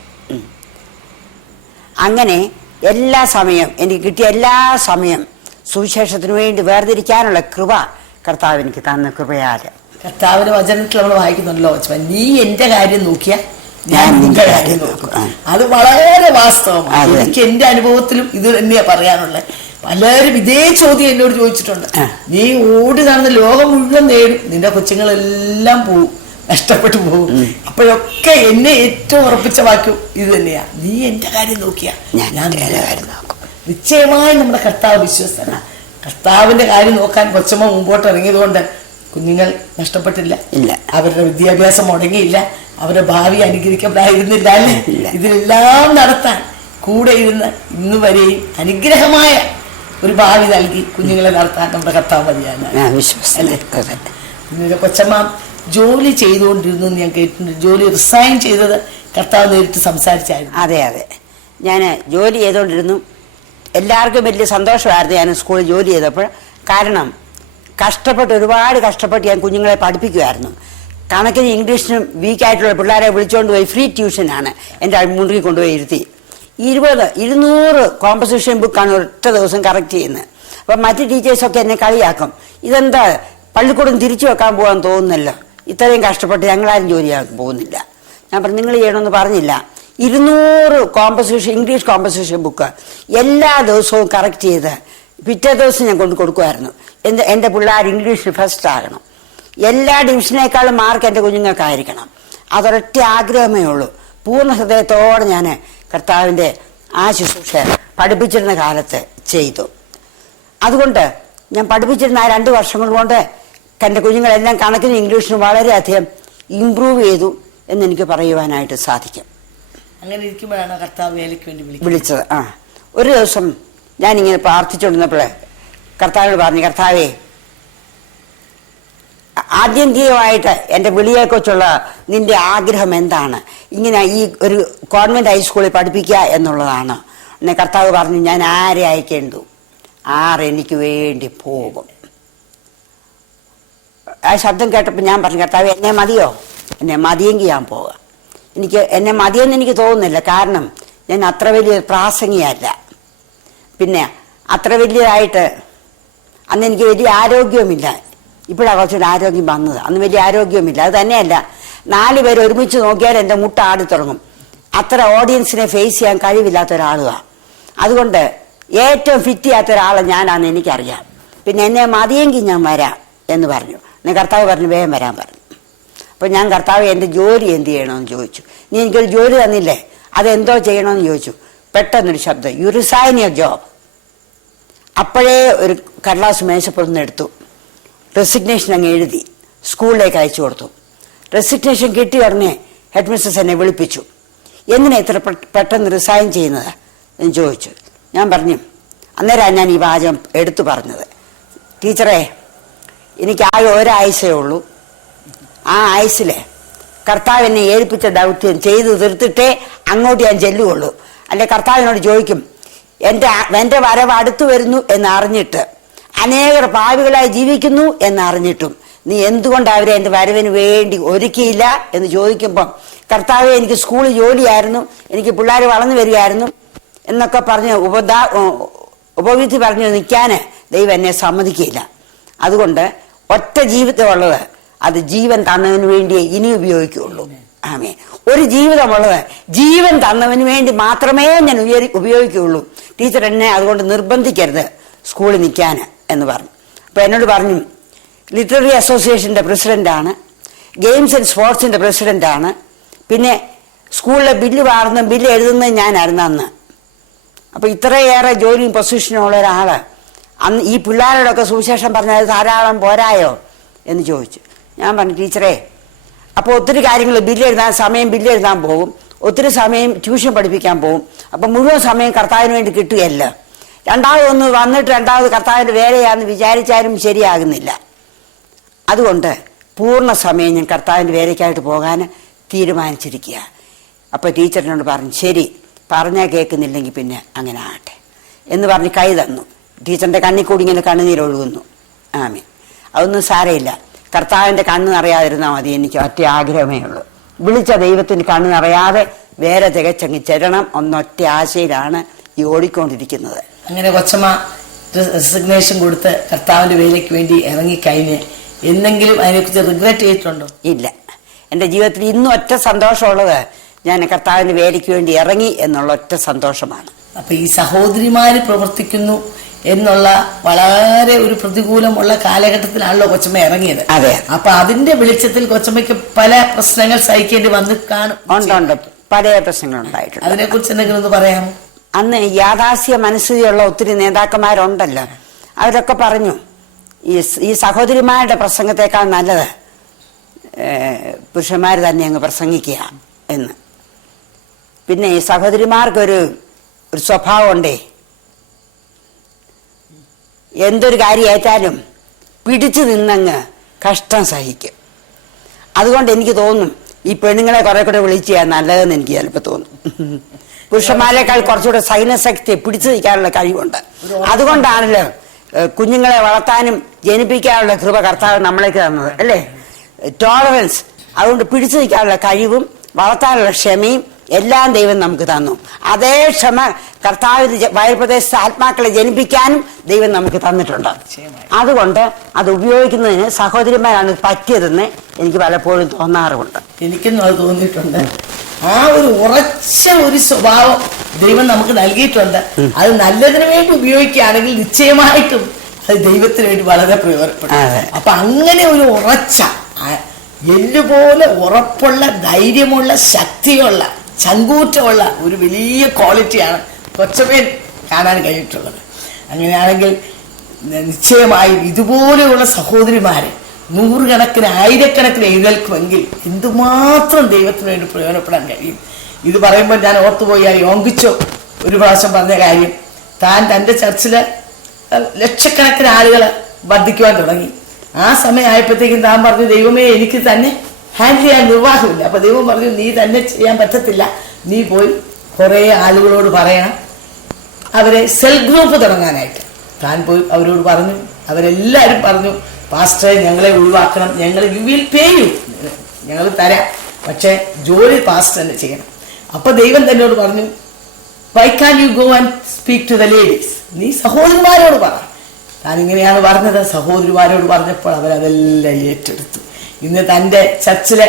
അങ്ങനെ എല്ലാ സമയം എനിക്ക് കിട്ടിയ എല്ലാ സമയം സുവിശേഷത്തിന് വേണ്ടി വേർതിരിക്കാനുള്ള കൃപ കർത്താവ് എനിക്ക് തന്ന കൃപയാൽ. കർത്താവിന്റെ വചനത്തിൽ നമ്മൾ വായിക്കുന്നുണ്ടല്ലോ, നീ എന്റെ കാര്യം നോക്കിയാൽ ഞാൻ നിന്റെ കാര്യം നോക്കും. അത് വളരെ വാസ്തവമാണ്. എനിക്ക് എന്റെ അനുഭവത്തിലും ഇത് തന്നെയാ പറയാനുള്ളത്. പലരും ഇതേ ചോദ്യം എന്നോട് ചോദിച്ചിട്ടുണ്ട്. നീ ഓടി നടന്ന് ലോകം മുഴുവൻ നേടും, നിന്റെ കൊച്ചുങ്ങളെല്ലാം പോവും, നഷ്ടപ്പെട്ടു പോകും. അപ്പോഴൊക്കെ എന്നെ ഏറ്റവും ഉറപ്പിച്ച വാക്യം ഇത് തന്നെയാ, നീ എന്റെ കാര്യം നോക്കിയാ ഞാൻ നിന്റെ കാര്യം നോക്കും. നിശ്ചയമായും നമ്മുടെ കർത്താവ് വിശ്വസ്തനാ. കർത്താവിന്റെ കാര്യം നോക്കാൻ കൊച്ചമ്മ മുമ്പോട്ട് ഇറങ്ങിയതുകൊണ്ട് കുഞ്ഞുങ്ങൾ നഷ്ടപ്പെട്ടില്ല, അവരുടെ വിദ്യാഭ്യാസം മുടങ്ങിയില്ല, അവരുടെ ഭാവി അനുഗ്രഹിക്കപ്പെടായിരുന്നില്ല. അല്ലേ? ഇതിലെല്ലാം നടത്താൻ കൂടെ ഇരുന്ന് ഇന്നു വരെയും അനുഗ്രഹമായ ഒരു ഭാവി നൽകി കുഞ്ഞുങ്ങളെ നടത്താൻ നമ്മുടെ കർത്താവ് മതിയാണ്. അല്ലേ? കൊച്ചമ്മ ജോലി ചെയ്തുകൊണ്ടിരുന്നു ഞാൻ കേട്ടിട്ടുണ്ട്. ജോലി റിസൈൻ ചെയ്തത് കർത്താവ് നേരിട്ട് സംസാരിച്ചായിരുന്നു. അതെ, ഞാൻ ജോലി ചെയ്തുകൊണ്ടിരുന്നു. എല്ലാവർക്കും വലിയ സന്തോഷമായിരുന്നു ഞാൻ സ്കൂളിൽ ജോലി ചെയ്തപ്പോൾ. കാരണം ഒരുപാട് കഷ്ടപ്പെട്ട് ഞാൻ കുഞ്ഞുങ്ങളെ പഠിപ്പിക്കുമായിരുന്നു. കണക്കിന് ഇംഗ്ലീഷിനും വീക്കായിട്ടുള്ള പിള്ളേരെ വിളിച്ചുകൊണ്ട് പോയി ഫ്രീ ട്യൂഷനാണ് എൻ്റെ മുറിയിൽ കൊണ്ടുപോയി ഇരുത്തി. 200 കോമ്പസിഷൻ ബുക്കാണ് ഒറ്റ ദിവസം കറക്റ്റ് ചെയ്യുന്നത്. അപ്പം മറ്റ് ടീച്ചേഴ്സൊക്കെ എന്നെ കളിയാക്കും, ഇതെന്താ പള്ളിക്കൂടം തിരിച്ചു വെക്കാൻ പോകാൻ തോന്നുന്നല്ലോ, ഇത്രയും കഷ്ടപ്പെട്ട് ഞങ്ങളാരും ജോലി ചെയ്യാൻ പോകുന്നില്ല. ഞാൻ പറഞ്ഞു നിങ്ങൾ ചെയ്യണമെന്ന് പറഞ്ഞില്ല. 200 കോമ്പസിഷൻ ഇംഗ്ലീഷ് കോമ്പസിഷൻ ബുക്ക് എല്ലാ ദിവസവും കറക്റ്റ് ചെയ്ത് പിറ്റേ ദിവസം ഞാൻ കൊണ്ട് കൊടുക്കുമായിരുന്നു. എൻ്റെ പിള്ളേർ ഇംഗ്ലീഷിൽ ഫസ്റ്റ് ആകണം, എല്ലാ ഡിവിഷനേക്കാളും മാർക്ക് എൻ്റെ കുഞ്ഞുങ്ങൾക്കായിരിക്കണം. അതൊരൊറ്റ ആഗ്രഹമേ ഉള്ളൂ. പൂർണ്ണ ഹൃദയത്തോടെ ഞാൻ കർത്താവിൻ്റെ ആ ശുശ്രൂഷ പഠിപ്പിച്ചിരുന്ന കാലത്ത് ചെയ്തു. അതുകൊണ്ട് ഞാൻ പഠിപ്പിച്ചിരുന്ന ആ 2 വർഷങ്ങൾ കൊണ്ട് എൻ്റെ കുഞ്ഞുങ്ങളെല്ലാം കണക്കിന് ഇംഗ്ലീഷിനും വളരെയധികം ഇമ്പ്രൂവ് ചെയ്തു എന്നെനിക്ക് പറയുവാനായിട്ട് സാധിക്കും. അങ്ങനെ ഇരിക്കുമ്പോഴാണ് കർത്താവ് വേലയ്ക്ക് വേണ്ടി വിളിച്ചത്. ഒരു ദിവസം ഞാനിങ്ങനെ പ്രാർത്ഥിച്ചുകൊണ്ടിരുന്നപ്പോൾ കർത്താവിനോട് പറഞ്ഞു, കർത്താവേ, ആത്യന്തികമായിട്ട് എൻ്റെ വിളിയെക്കുറിച്ചുള്ള നിന്റെ ആഗ്രഹം എന്താണ്? ഇങ്ങനെ ഈ ഒരു ഗവൺമെൻറ് ഹൈസ്കൂളിൽ പഠിപ്പിക്കുക എന്നുള്ളതാണ്. എന്നെ കർത്താവ് പറഞ്ഞു, ഞാൻ ആരെ അയക്കേണ്ടു? എനിക്ക് വേണ്ടി പോകും. ആ ശബ്ദം കേട്ടപ്പോൾ ഞാൻ പറഞ്ഞു, കർത്താവ് എന്നെ മതിയോ? എന്നെ മതിയെങ്കിൽ ഞാൻ പോകാം. എന്നെ മതിയെന്ന് എനിക്ക് തോന്നുന്നില്ല. കാരണം ഞാൻ അത്ര വലിയ പ്രാസംഗികയല്ല. പിന്നെ അത്ര വലിയതായിട്ട് അന്ന് എനിക്ക് വലിയ ആരോഗ്യവുമില്ല. ഇപ്പോഴാണ് കുറച്ചുകൂടി ആരോഗ്യം വന്നത്. അന്ന് വലിയ ആരോഗ്യവുമില്ല. അത് തന്നെയല്ല, 4 പേര് ഒരുമിച്ച് നോക്കിയാൽ എൻ്റെ മുട്ട ആടി തുടങ്ങും. അത്ര ഓഡിയൻസിനെ ഫേസ് ചെയ്യാൻ കഴിവില്ലാത്ത ഒരാളുമാണ്. അതുകൊണ്ട് ഏറ്റവും ഫിറ്റ് ചെയ്യാത്ത ഒരാളെ ഞാനാണെന്ന് എനിക്കറിയാം. പിന്നെ എന്നെ മതിയെങ്കിൽ ഞാൻ വരാം എന്ന് പറഞ്ഞു. കർത്താവ് പറഞ്ഞു വേഗം വരാൻ പറഞ്ഞു. അപ്പോൾ ഞാൻ കർത്താവ് എൻ്റെ ജോലി എന്ത് ചെയ്യണമെന്ന് ചോദിച്ചു. നീ എനിക്കൊരു ജോലി തന്നില്ലേ, അതെന്തോ ചെയ്യണമെന്ന് ചോദിച്ചു. പെട്ടെന്നൊരു ശബ്ദം, യു റിസൈൻ യുവർ ജോബ്. അപ്പോഴേ ഒരു കടലാസ് മേശപ്പുറത്ത് എടുത്തു, റെസിഗ്നേഷൻ അങ്ങ് എഴുതി സ്കൂളിലേക്ക് അയച്ചു കൊടുത്തു. റെസിഗ്നേഷൻ കിട്ടിയ ഉടനെ ഹെഡ് മിസ്സസ് എന്നെ വിളിപ്പിച്ചു. എന്തിനാ ഇത്ര പെട്ടെന്ന് റിസൈൻ ചെയ്യുന്നത് എന്ന് ചോദിച്ചു. ഞാൻ പറഞ്ഞു, അന്നേരമാണ് ഞാൻ ഈ വാചകം എടുത്തു പറഞ്ഞത്, ടീച്ചറെ, എനിക്കാകെ ഒരാഴ്ചയേ ഉള്ളൂ. ആ ആയുസിൽ കർത്താവ് എന്നെ ഏൽപ്പിച്ച ദൗത്യം ചെയ്തു തീർത്തിട്ടേ അങ്ങോട്ട് ഞാൻ ചെല്ലുകയുള്ളൂ. അല്ലെ കർത്താവിനോട് ചോദിക്കും, എൻ്റെ വരവ് അടുത്തു വരുന്നു എന്നറിഞ്ഞിട്ട്, അനേകർ പാവികളായി ജീവിക്കുന്നു എന്നറിഞ്ഞിട്ടും നീ എന്തുകൊണ്ട് അവരെ എൻ്റെ വരവിന് വേണ്ടി ഒരുക്കിയില്ല എന്ന് ചോദിക്കുമ്പം, കർത്താവ് എനിക്ക് സ്കൂളിൽ ജോലിയായിരുന്നു, എനിക്ക് പിള്ളേർ വളർന്നു വരികയായിരുന്നു എന്നൊക്കെ പറഞ്ഞ് ഉപവിധി പറഞ്ഞു നിൽക്കാൻ ദൈവം എന്നെ സമ്മതിക്കില്ല. അതുകൊണ്ട് ഒറ്റ ജീവിതമുള്ളത് അത് ജീവൻ തന്നവന് വേണ്ടിയേ ഇനി ഉപയോഗിക്കുകയുള്ളൂ. ആമേ. ഒരു ജീവിതമുള്ളത് ജീവൻ തന്നവന് വേണ്ടി മാത്രമേ ഞാൻ ഉപയോഗിക്കുകയുള്ളൂ. ടീച്ചർ എന്നെ അതുകൊണ്ട് നിർബന്ധിക്കരുത് സ്കൂളിൽ നിൽക്കാൻ എന്ന് പറഞ്ഞു. അപ്പോൾ എന്നോട് പറഞ്ഞു, ലിറ്റററി അസോസിയേഷൻ്റെ പ്രസിഡൻ്റാണ്, ഗെയിംസ് ആൻഡ് സ്പോർട്സിൻ്റെ പ്രസിഡൻ്റാണ്, പിന്നെ സ്കൂളിലെ ബില്ല് എഴുതുന്നത് ഞാനായിരുന്നു അന്ന്. അപ്പോൾ ഇത്രയേറെ ജോലിയും പൊസിഷനും ഉള്ള ഒരാൾ അന്ന് ഈ പിള്ളേരോടൊക്കെ സുവിശേഷം പറഞ്ഞാൽ ധാരാളം പോരായോ എന്ന് ചോദിച്ചു. ഞാൻ പറഞ്ഞു, ടീച്ചറെ, അപ്പോൾ ഒത്തിരി കാര്യങ്ങൾ ബില്ല് എഴുതാൻ പോകും, ഒത്തിരി സമയം ട്യൂഷൻ പഠിപ്പിക്കാൻ പോകും. അപ്പം മുഴുവൻ സമയം കർത്താവിന് വേണ്ടി കിട്ടുകയല്ല. രണ്ടാമതൊന്ന് വന്നിട്ട് രണ്ടാമത് കർത്താവിൻ്റെ വേലയാണെന്ന് വിചാരിച്ചാലും ശരിയാകുന്നില്ല. അതുകൊണ്ട് പൂർണ്ണ സമയം ഞാൻ കർത്താവിൻ്റെ വേലയ്ക്കായിട്ട് പോകാൻ തീരുമാനിച്ചിരിക്കുക. അപ്പോൾ ടീച്ചറിനോട് പറഞ്ഞു, ശരി, പറഞ്ഞാൽ കേൾക്കുന്നില്ലെങ്കിൽ പിന്നെ അങ്ങനെ ആകട്ടെ എന്ന് പറഞ്ഞ് കൈ തന്നു. ടീച്ചറിൻ്റെ കണ്ണിൽ കൂടി ഇങ്ങനെ കണ്ണുനീരൊഴുകുന്നു. ആമേ. അതൊന്നും സാരമില്ല. കർത്താവിൻ്റെ കണ്ണ് നിറയാതിരുന്നാൽ മതി. എനിക്ക് ഒറ്റ ആഗ്രഹമേ ഉള്ളൂ. വിളിച്ച ദൈവത്തിന് കണ്ണ് നിറയാതെ വേറെ തികച്ചങ്ങ് ചെല്ലണം ഒന്നൊറ്റ ആശയിലാണ് ഈ ഓടിക്കൊണ്ടിരിക്കുന്നത്. അങ്ങനെ കൊച്ചമ്മ റെസിഗ്നേഷൻ കൊടുത്ത് കർത്താവിൻ്റെ വേലയ്ക്ക് വേണ്ടി ഇറങ്ങിക്കഴിഞ്ഞ് എന്തെങ്കിലും അതിനെക്കുറിച്ച് റിഗ്രറ്റ് ചെയ്തിട്ടുണ്ടോ? ഇല്ല. എൻ്റെ ജീവിതത്തിൽ ഇന്നും ഒറ്റ സന്തോഷമുള്ളത് ഞാൻ കർത്താവിൻ്റെ വേലയ്ക്ക് വേണ്ടി ഇറങ്ങി എന്നുള്ള ഒറ്റ സന്തോഷമാണ്. അപ്പൊ ഈ സഹോദരിമാര് പ്രവർത്തിക്കുന്നു എന്നുള്ള വളരെ ഒരു പ്രതികൂലമുള്ള കാലഘട്ടത്തിലാണല്ലോ കൊച്ചമ്മ ഇറങ്ങിയത്. അതെ. അപ്പൊ അതിന്റെ വെളിച്ചത്തിൽ കൊച്ചമ്മയ്ക്ക് പല പ്രശ്നങ്ങൾ സഹിക്കേണ്ടി വന്ന് കാണും. ഉണ്ട്, പല പ്രശ്നങ്ങളുണ്ടായിട്ടുണ്ട്. അതിനെ കുറിച്ച് എന്തെങ്കിലും ഒന്ന് പറയാമോ? അന്ന് യാഥാസ്ഥ്യ മനസ്സിലുള്ള ഒത്തിരി നേതാക്കന്മാരുണ്ടല്ലോ, അവരൊക്കെ പറഞ്ഞു ഈ സഹോദരിമാരുടെ പ്രസംഗത്തെക്കാൾ നല്ലത് പുരുഷന്മാർ തന്നെ അങ്ങ് പ്രസംഗിക്കുക എന്ന്. പിന്നെ ഈ സഹോദരിമാർക്കൊരു സ്വഭാവമുണ്ടേ, എന്തൊരു കാര്യം ഏറ്റാലും പിടിച്ചു നിന്നങ്ങ് കഷ്ടം സഹിക്കും. അതുകൊണ്ട് എനിക്ക് തോന്നും ഈ പെണ്ണുങ്ങളെ കുറെ കൂടെ വിളിച്ചാ നല്ലതെന്ന് എനിക്ക് ചിലപ്പോൾ തോന്നും. പുരുഷന്മാരെക്കാൾ കുറച്ചുകൂടെ സൈനശക്തി പിടിച്ചു നിൽക്കാനുള്ള കഴിവുണ്ട്. അതുകൊണ്ടാണല്ലോ കുഞ്ഞുങ്ങളെ വളർത്താനും ജനിപ്പിക്കാനുള്ള കൃപ കർത്താവ് നമ്മളേക്ക് തന്നത് അല്ലേ, ടോളറൻസ്. അതുകൊണ്ട് പിടിച്ചു നിൽക്കാനുള്ള കഴിവും വളർത്താനുള്ള ക്ഷമയും എല്ലാം ദൈവം നമുക്ക് തന്നു. അതേ ക്ഷമ കർത്താവിന്റെ വയൽപ്രദേശത്തെ ആത്മാക്കളെ ജനിപ്പിക്കാനും ദൈവം നമുക്ക് തന്നിട്ടുണ്ട്. അതുകൊണ്ട് അത് ഉപയോഗിക്കുന്നതിന് സഹോദരിമാരാണ് പറ്റിയതെന്ന് എനിക്ക് പലപ്പോഴും തോന്നാറുമുണ്ട്. എനിക്കും അത് തോന്നിയിട്ടുണ്ട്. ആ ഒരു ഉറച്ച ഒരു സ്വഭാവം ദൈവം നമുക്ക് നൽകിയിട്ടുണ്ട്. അത് നല്ലതിനു വേണ്ടി ഉപയോഗിക്കുകയാണെങ്കിൽ നിശ്ചയമായിട്ടും അത് ദൈവത്തിന് വേണ്ടി വളരെ പ്രയോജനപ്പെടും. അപ്പൊ അങ്ങനെ ഒരു ഉറച്ച എല്ലുപോലെ ഉറപ്പുള്ള ധൈര്യമുള്ള ശക്തിയുള്ള ചങ്കൂറ്റമുള്ള ഒരു വലിയ ക്വാളിറ്റിയാണ് കൊച്ചമ്മയിൽ കാണാൻ കഴിഞ്ഞിട്ടുള്ളത്. അങ്ങനെയാണെങ്കിൽ നിശ്ചയമായും ഇതുപോലെയുള്ള സഹോദരിമാരെ നൂറുകണക്കിന് ആയിരക്കണക്കിന് എഴുന്നേൽക്കുമെങ്കിൽ എന്തുമാത്രം ദൈവത്തിന് വേണ്ടി പ്രയോജനപ്പെടാൻ കഴിയും. ഇത് പറയുമ്പോൾ ഞാൻ ഓർത്തുപോയി യോങ്കിച്ചോ ഒരു പ്രാവശ്യം പറഞ്ഞ കാര്യം. താൻ തൻ്റെ ചർച്ചില് ലക്ഷക്കണക്കിന് ആളുകൾ വർദ്ധിക്കുവാൻ തുടങ്ങി. ആ സമയം ആയപ്പോഴത്തേക്കും താൻ പറഞ്ഞു, ദൈവമേ എനിക്ക് തന്നെ ഹാൻഡിൽ ചെയ്യാൻ നിർവാഹമില്ല. അപ്പൊ ദൈവം പറഞ്ഞു, നീ തന്നെ ചെയ്യാൻ പറ്റത്തില്ല, നീ പോയി കുറെ ആളുകളോട് പറയണം അവരെ സെൽഫ് ഗ്രൂപ്പ് തുടങ്ങാനായിട്ട്. താൻ പോയി അവരോട് പറഞ്ഞു. അവരെല്ലാവരും പറഞ്ഞു, പാസ്റ്ററെ ഞങ്ങളെ ഒഴിവാക്കണം, ഞങ്ങൾ യു വിൽ പേ യു, ഞങ്ങൾ തരാം, പക്ഷെ ജോലി പാസ്റ്റർ തന്നെ ചെയ്യണം. അപ്പൊ ദൈവം തന്നോട് പറഞ്ഞു, why can you go and speak to the ladies, നീ സഹോദരിമാരോട് പറ. താൻ ഇങ്ങനെയാണ് പറഞ്ഞത്. സഹോദരിമാരോട് പറഞ്ഞപ്പോൾ അവരതെല്ലാം ഏറ്റെടുത്തു. ഇന്ന് തൻ്റെ ചർച്ചിലെ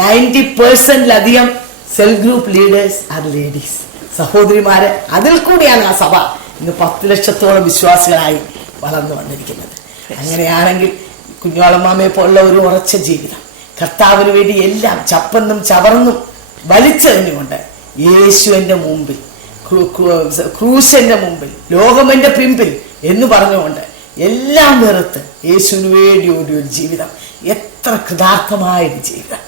90% cell group leaders are ladies, സഹോദരിമാര്. അതിൽ കൂടിയാണ് ആ സഭ ഇന്ന് 10 ലക്ഷത്തോളം വിശ്വാസികളായി വളർന്നു വന്നിരിക്കുന്നത്. അങ്ങനെയാണെങ്കിൽ കുഞ്ഞോളമ്മാമയെ പോലുള്ള ഒരു ഉറച്ച ജീവിതം കർത്താവിന് വേണ്ടി എല്ലാം ചപ്പന്നും ചവർന്നും വലിച്ചെറിഞ്ഞുകൊണ്ട് യേശുവിൻ്റെ മുമ്പിൽ, ക്രൂശന്റെ മുമ്പിൽ, ലോകമെന്റെ പിമ്പിൽ എന്ന് പറഞ്ഞുകൊണ്ട് എല്ലാം വെറുത്ത് യേശുവിന് വേണ്ടി ഓടിയ ഒരു ജീവിതം, എത്ര കൃതാർത്ഥമായൊരു ജീവിതം.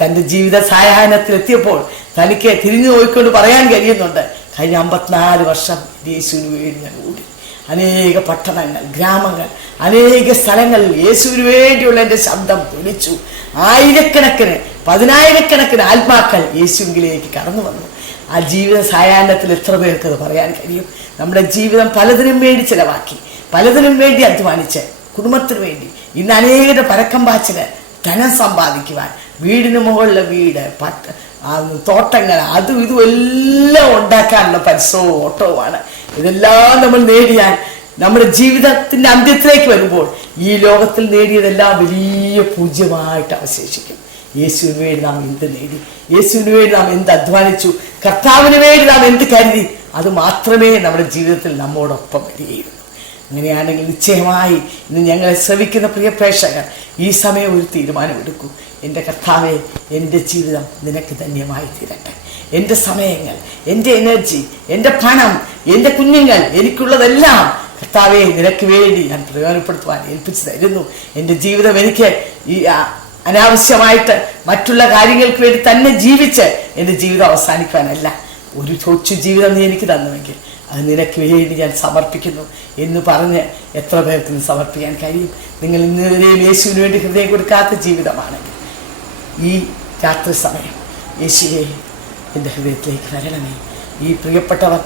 തൻ്റെ ജീവിത സായാഹ്നത്തിൽ എത്തിയപ്പോൾ തനിക്ക് തിരിഞ്ഞു നോക്കിക്കൊണ്ട് പറയാൻ കഴിയുന്നുണ്ട്, കഴിഞ്ഞ 54 വർഷം യേശുവിന് വേണ്ടി ഞാൻ ഓടി. അനേക പട്ടണങ്ങൾ, ഗ്രാമങ്ങൾ, അനേക സ്ഥലങ്ങളിൽ യേശുവിന് വേണ്ടിയുള്ള എൻ്റെ ശബ്ദം വിളിച്ചു. ആയിരക്കണക്കിന് 10,000കണക്കിന് ആത്മാക്കൾ യേശുവിലേക്ക് കടന്നു വന്നു. ആ ജീവിത സായാഹ്നത്തിൽ എത്ര പേർക്ക് അത് പറയാൻ കഴിയും? നമ്മുടെ ജീവിതം പലതിനും വേണ്ടി ചിലവാക്കി, പലതിനും വേണ്ടി അധ്വാനിച്ച്, കുടുംബത്തിന് വേണ്ടി ഇന്ന് അനേകരുടെ പരക്കം പാച്ചിന് ധനം സമ്പാദിക്കുവാൻ, വീടിന് മുകളിലെ വീട്, തോട്ടങ്ങൾ, അതും ഇതും എല്ലാം ഉണ്ടാക്കാനുള്ള പരിശ്രമവും ഓട്ടവുമാണ്. ഇതെല്ലാം നമ്മൾ നേടിയാൽ നമ്മുടെ ജീവിതത്തിന്റെ അന്ത്യത്തിലേക്ക് വരുമ്പോൾ ഈ ലോകത്തിൽ നേടിയതെല്ലാം വലിയ പൂജ്യമായിട്ട് അവശേഷിക്കും. യേശുവിന് വേണ്ടി നാം എന്ത് നേടി, യേശുവിന് വേണ്ടി നാം എന്ത് അധ്വാനിച്ചു, കർത്താവിന് വേണ്ടി നാം എന്ത് കരുതി, അത് മാത്രമേ നമ്മുടെ ജീവിതത്തിൽ നമ്മോടൊപ്പം വരികയുള്ളൂ. അങ്ങനെയാണെങ്കിൽ നിശ്ചയമായി ഇന്ന് ഞങ്ങളെ ശ്രവിക്കുന്ന പ്രിയ പ്രേക്ഷകർ ഈ സമയം ഒരു തീരുമാനമെടുക്കൂ. എൻ്റെ കർത്താവേ, എൻ്റെ ജീവിതം നിനക്ക് ധന്യമായി തീരട്ടെ. എൻ്റെ സമയങ്ങൾ, എൻ്റെ എനർജി, എൻ്റെ പണം, എൻ്റെ കുഞ്ഞുങ്ങൾ, എനിക്കുള്ളതെല്ലാം കർത്താവേ നിനക്ക് വേണ്ടി ഞാൻ പ്രയോജനപ്പെടുത്തുവാൻ ഏൽപ്പിച്ചു തരുന്നു. എൻ്റെ ജീവിതം എനിക്ക് ഈ അനാവശ്യമായിട്ട് മറ്റുള്ള കാര്യങ്ങൾക്ക് വേണ്ടി തന്നെ ജീവിച്ച് എൻ്റെ ജീവിതം അവസാനിക്കുവാനല്ല. ഒരു കൊച്ചു ജീവിതം നീ എനിക്ക് തന്നുവെങ്കിൽ അത് നിനക്ക് വേണ്ടി ഞാൻ സമർപ്പിക്കുന്നു എന്ന് പറഞ്ഞ് എത്ര പേർക്ക് സമർപ്പിക്കാൻ കഴിയും? നിങ്ങൾ ഇന്നുവരെയും യേശുവിന് വേണ്ടി ഹൃദയം കൊടുക്കാത്ത ജീവിതമാണെങ്കിൽ ഈ രാത്രി സമയം യേശുവേ എൻ്റെ ഹൃദയത്തിലേക്ക് വരണമേ. ഈ പ്രിയപ്പെട്ടവർ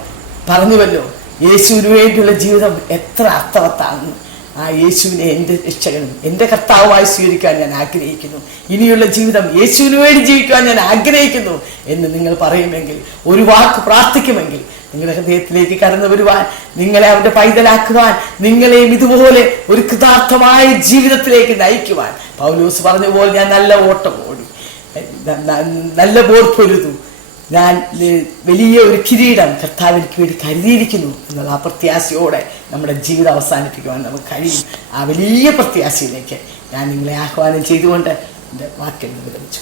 പറഞ്ഞുവല്ലോ യേശുവിന് വേണ്ടിയുള്ള ജീവിതം എത്ര അർത്ഥവത്താണെന്ന്. ആ യേശുവിനെ എൻ്റെ രക്ഷകനും എൻ്റെ കർത്താവുമായി സ്വീകരിക്കാൻ ഞാൻ ആഗ്രഹിക്കുന്നു. ഇനിയുള്ള ജീവിതം യേശുവിന് വേണ്ടി ജീവിക്കാൻ ഞാൻ ആഗ്രഹിക്കുന്നു എന്ന് നിങ്ങൾ പറയുമെങ്കിൽ, ഒരു വാക്ക് പ്രാർത്ഥിക്കുമെങ്കിൽ, നിങ്ങളുടെ ഹൃദയത്തിലേക്ക് കടന്നു വരുവാൻ, നിങ്ങളെ അവരുടെ പൈതലാക്കുവാൻ, നിങ്ങളെയും ഇതുപോലെ ഒരു കൃതാർത്ഥമായ ജീവിതത്തിലേക്ക് നയിക്കുവാൻ പൗലോസ് പറഞ്ഞ പോലെ ഞാൻ നല്ല ഓട്ടം ഓടി, നല്ല പോർ പൊരുതു, ഞാൻ വലിയ ഒരു കിരീടം കർത്താവിലേക്ക് വേണ്ടി കരുതിയിരിക്കുന്നു എന്നുള്ള ആ പ്രത്യാശയോടെ നമ്മുടെ ജീവിതം അവസാനിപ്പിക്കുവാൻ നമുക്ക് കഴിയും. ആ വലിയ പ്രത്യാശയിലേക്ക് ഞാൻ നിങ്ങളെ ആഹ്വാനം ചെയ്തുകൊണ്ട് എൻ്റെ വാക്യം വിരമിച്ചു.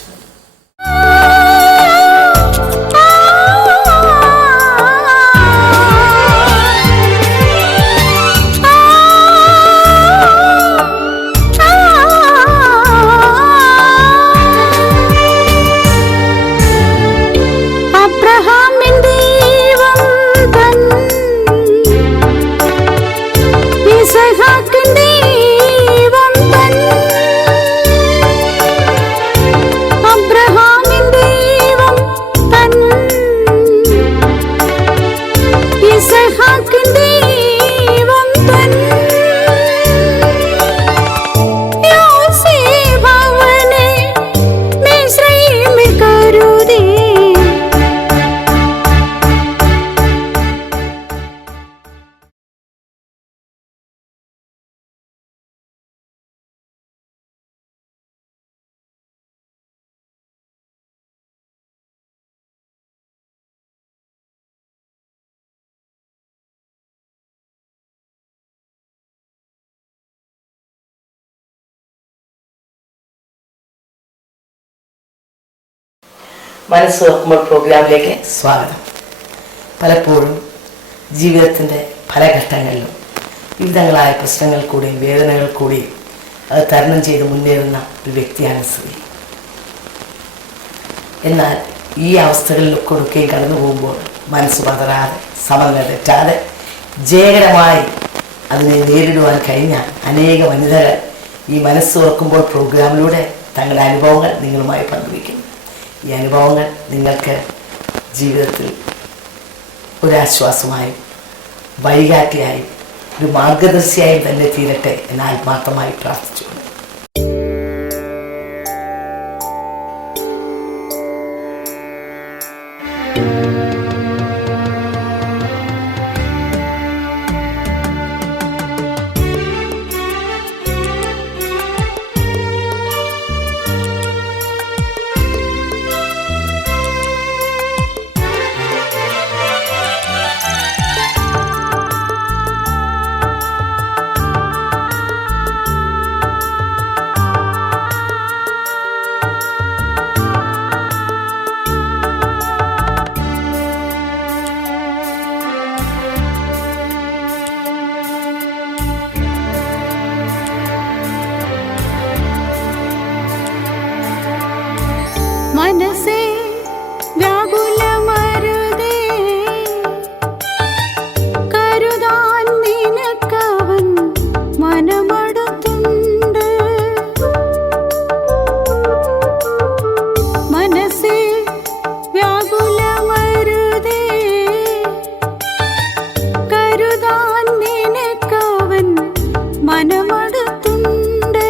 മനസ്സ് തുറക്കുമ്പോൾ പ്രോഗ്രാമിലേക്ക് സ്വാഗതം. പലപ്പോഴും ജീവിതത്തിൻ്റെ പല ഘട്ടങ്ങളിലും വിവിധങ്ങളായ പ്രശ്നങ്ങൾ കൂടിയും വേദനകൾ കൂടിയും അത് തരണം ചെയ്ത് മുന്നേറുന്ന ഒരു വ്യക്തിയാണ് സ്ത്രീ. എന്നാൽ ഈ അവസ്ഥകളിലൊക്കെ ഒടുക്കുകയും കടന്നു പോകുമ്പോൾ മനസ്സ് പതറാതെ, സമനില തെറ്റാതെ ജയകരമായി അതിനെ നേരിടുവാൻ കഴിഞ്ഞ അനേക വനിതകൾ ഈ മനസ്സ് തുറക്കുമ്പോൾ പ്രോഗ്രാമിലൂടെ തങ്ങളുടെ അനുഭവങ്ങൾ നിങ്ങളുമായി പങ്കുവയ്ക്കുന്നു. ഈ അനുഭവങ്ങൾ നിങ്ങൾക്ക് ജീവിതത്തിൽ ഒരാശ്വാസമായും വഴികാട്ടിയായും ഒരു മാർഗദർശിയായും തന്നെ തീരട്ടെ എന്ന് ആത്മാർത്ഥമായി പ്രാർത്ഥിച്ചു. മനസ്സേ വ്യാകുലമരുതേ, കരുതാൻ നിനക്കവൻ മനമടുത്തുണ്ട്. മനസ്സേ വ്യാകുലമരുതേ, കരുതാൻ നിനക്കവൻ മനമടുത്തുണ്ട്.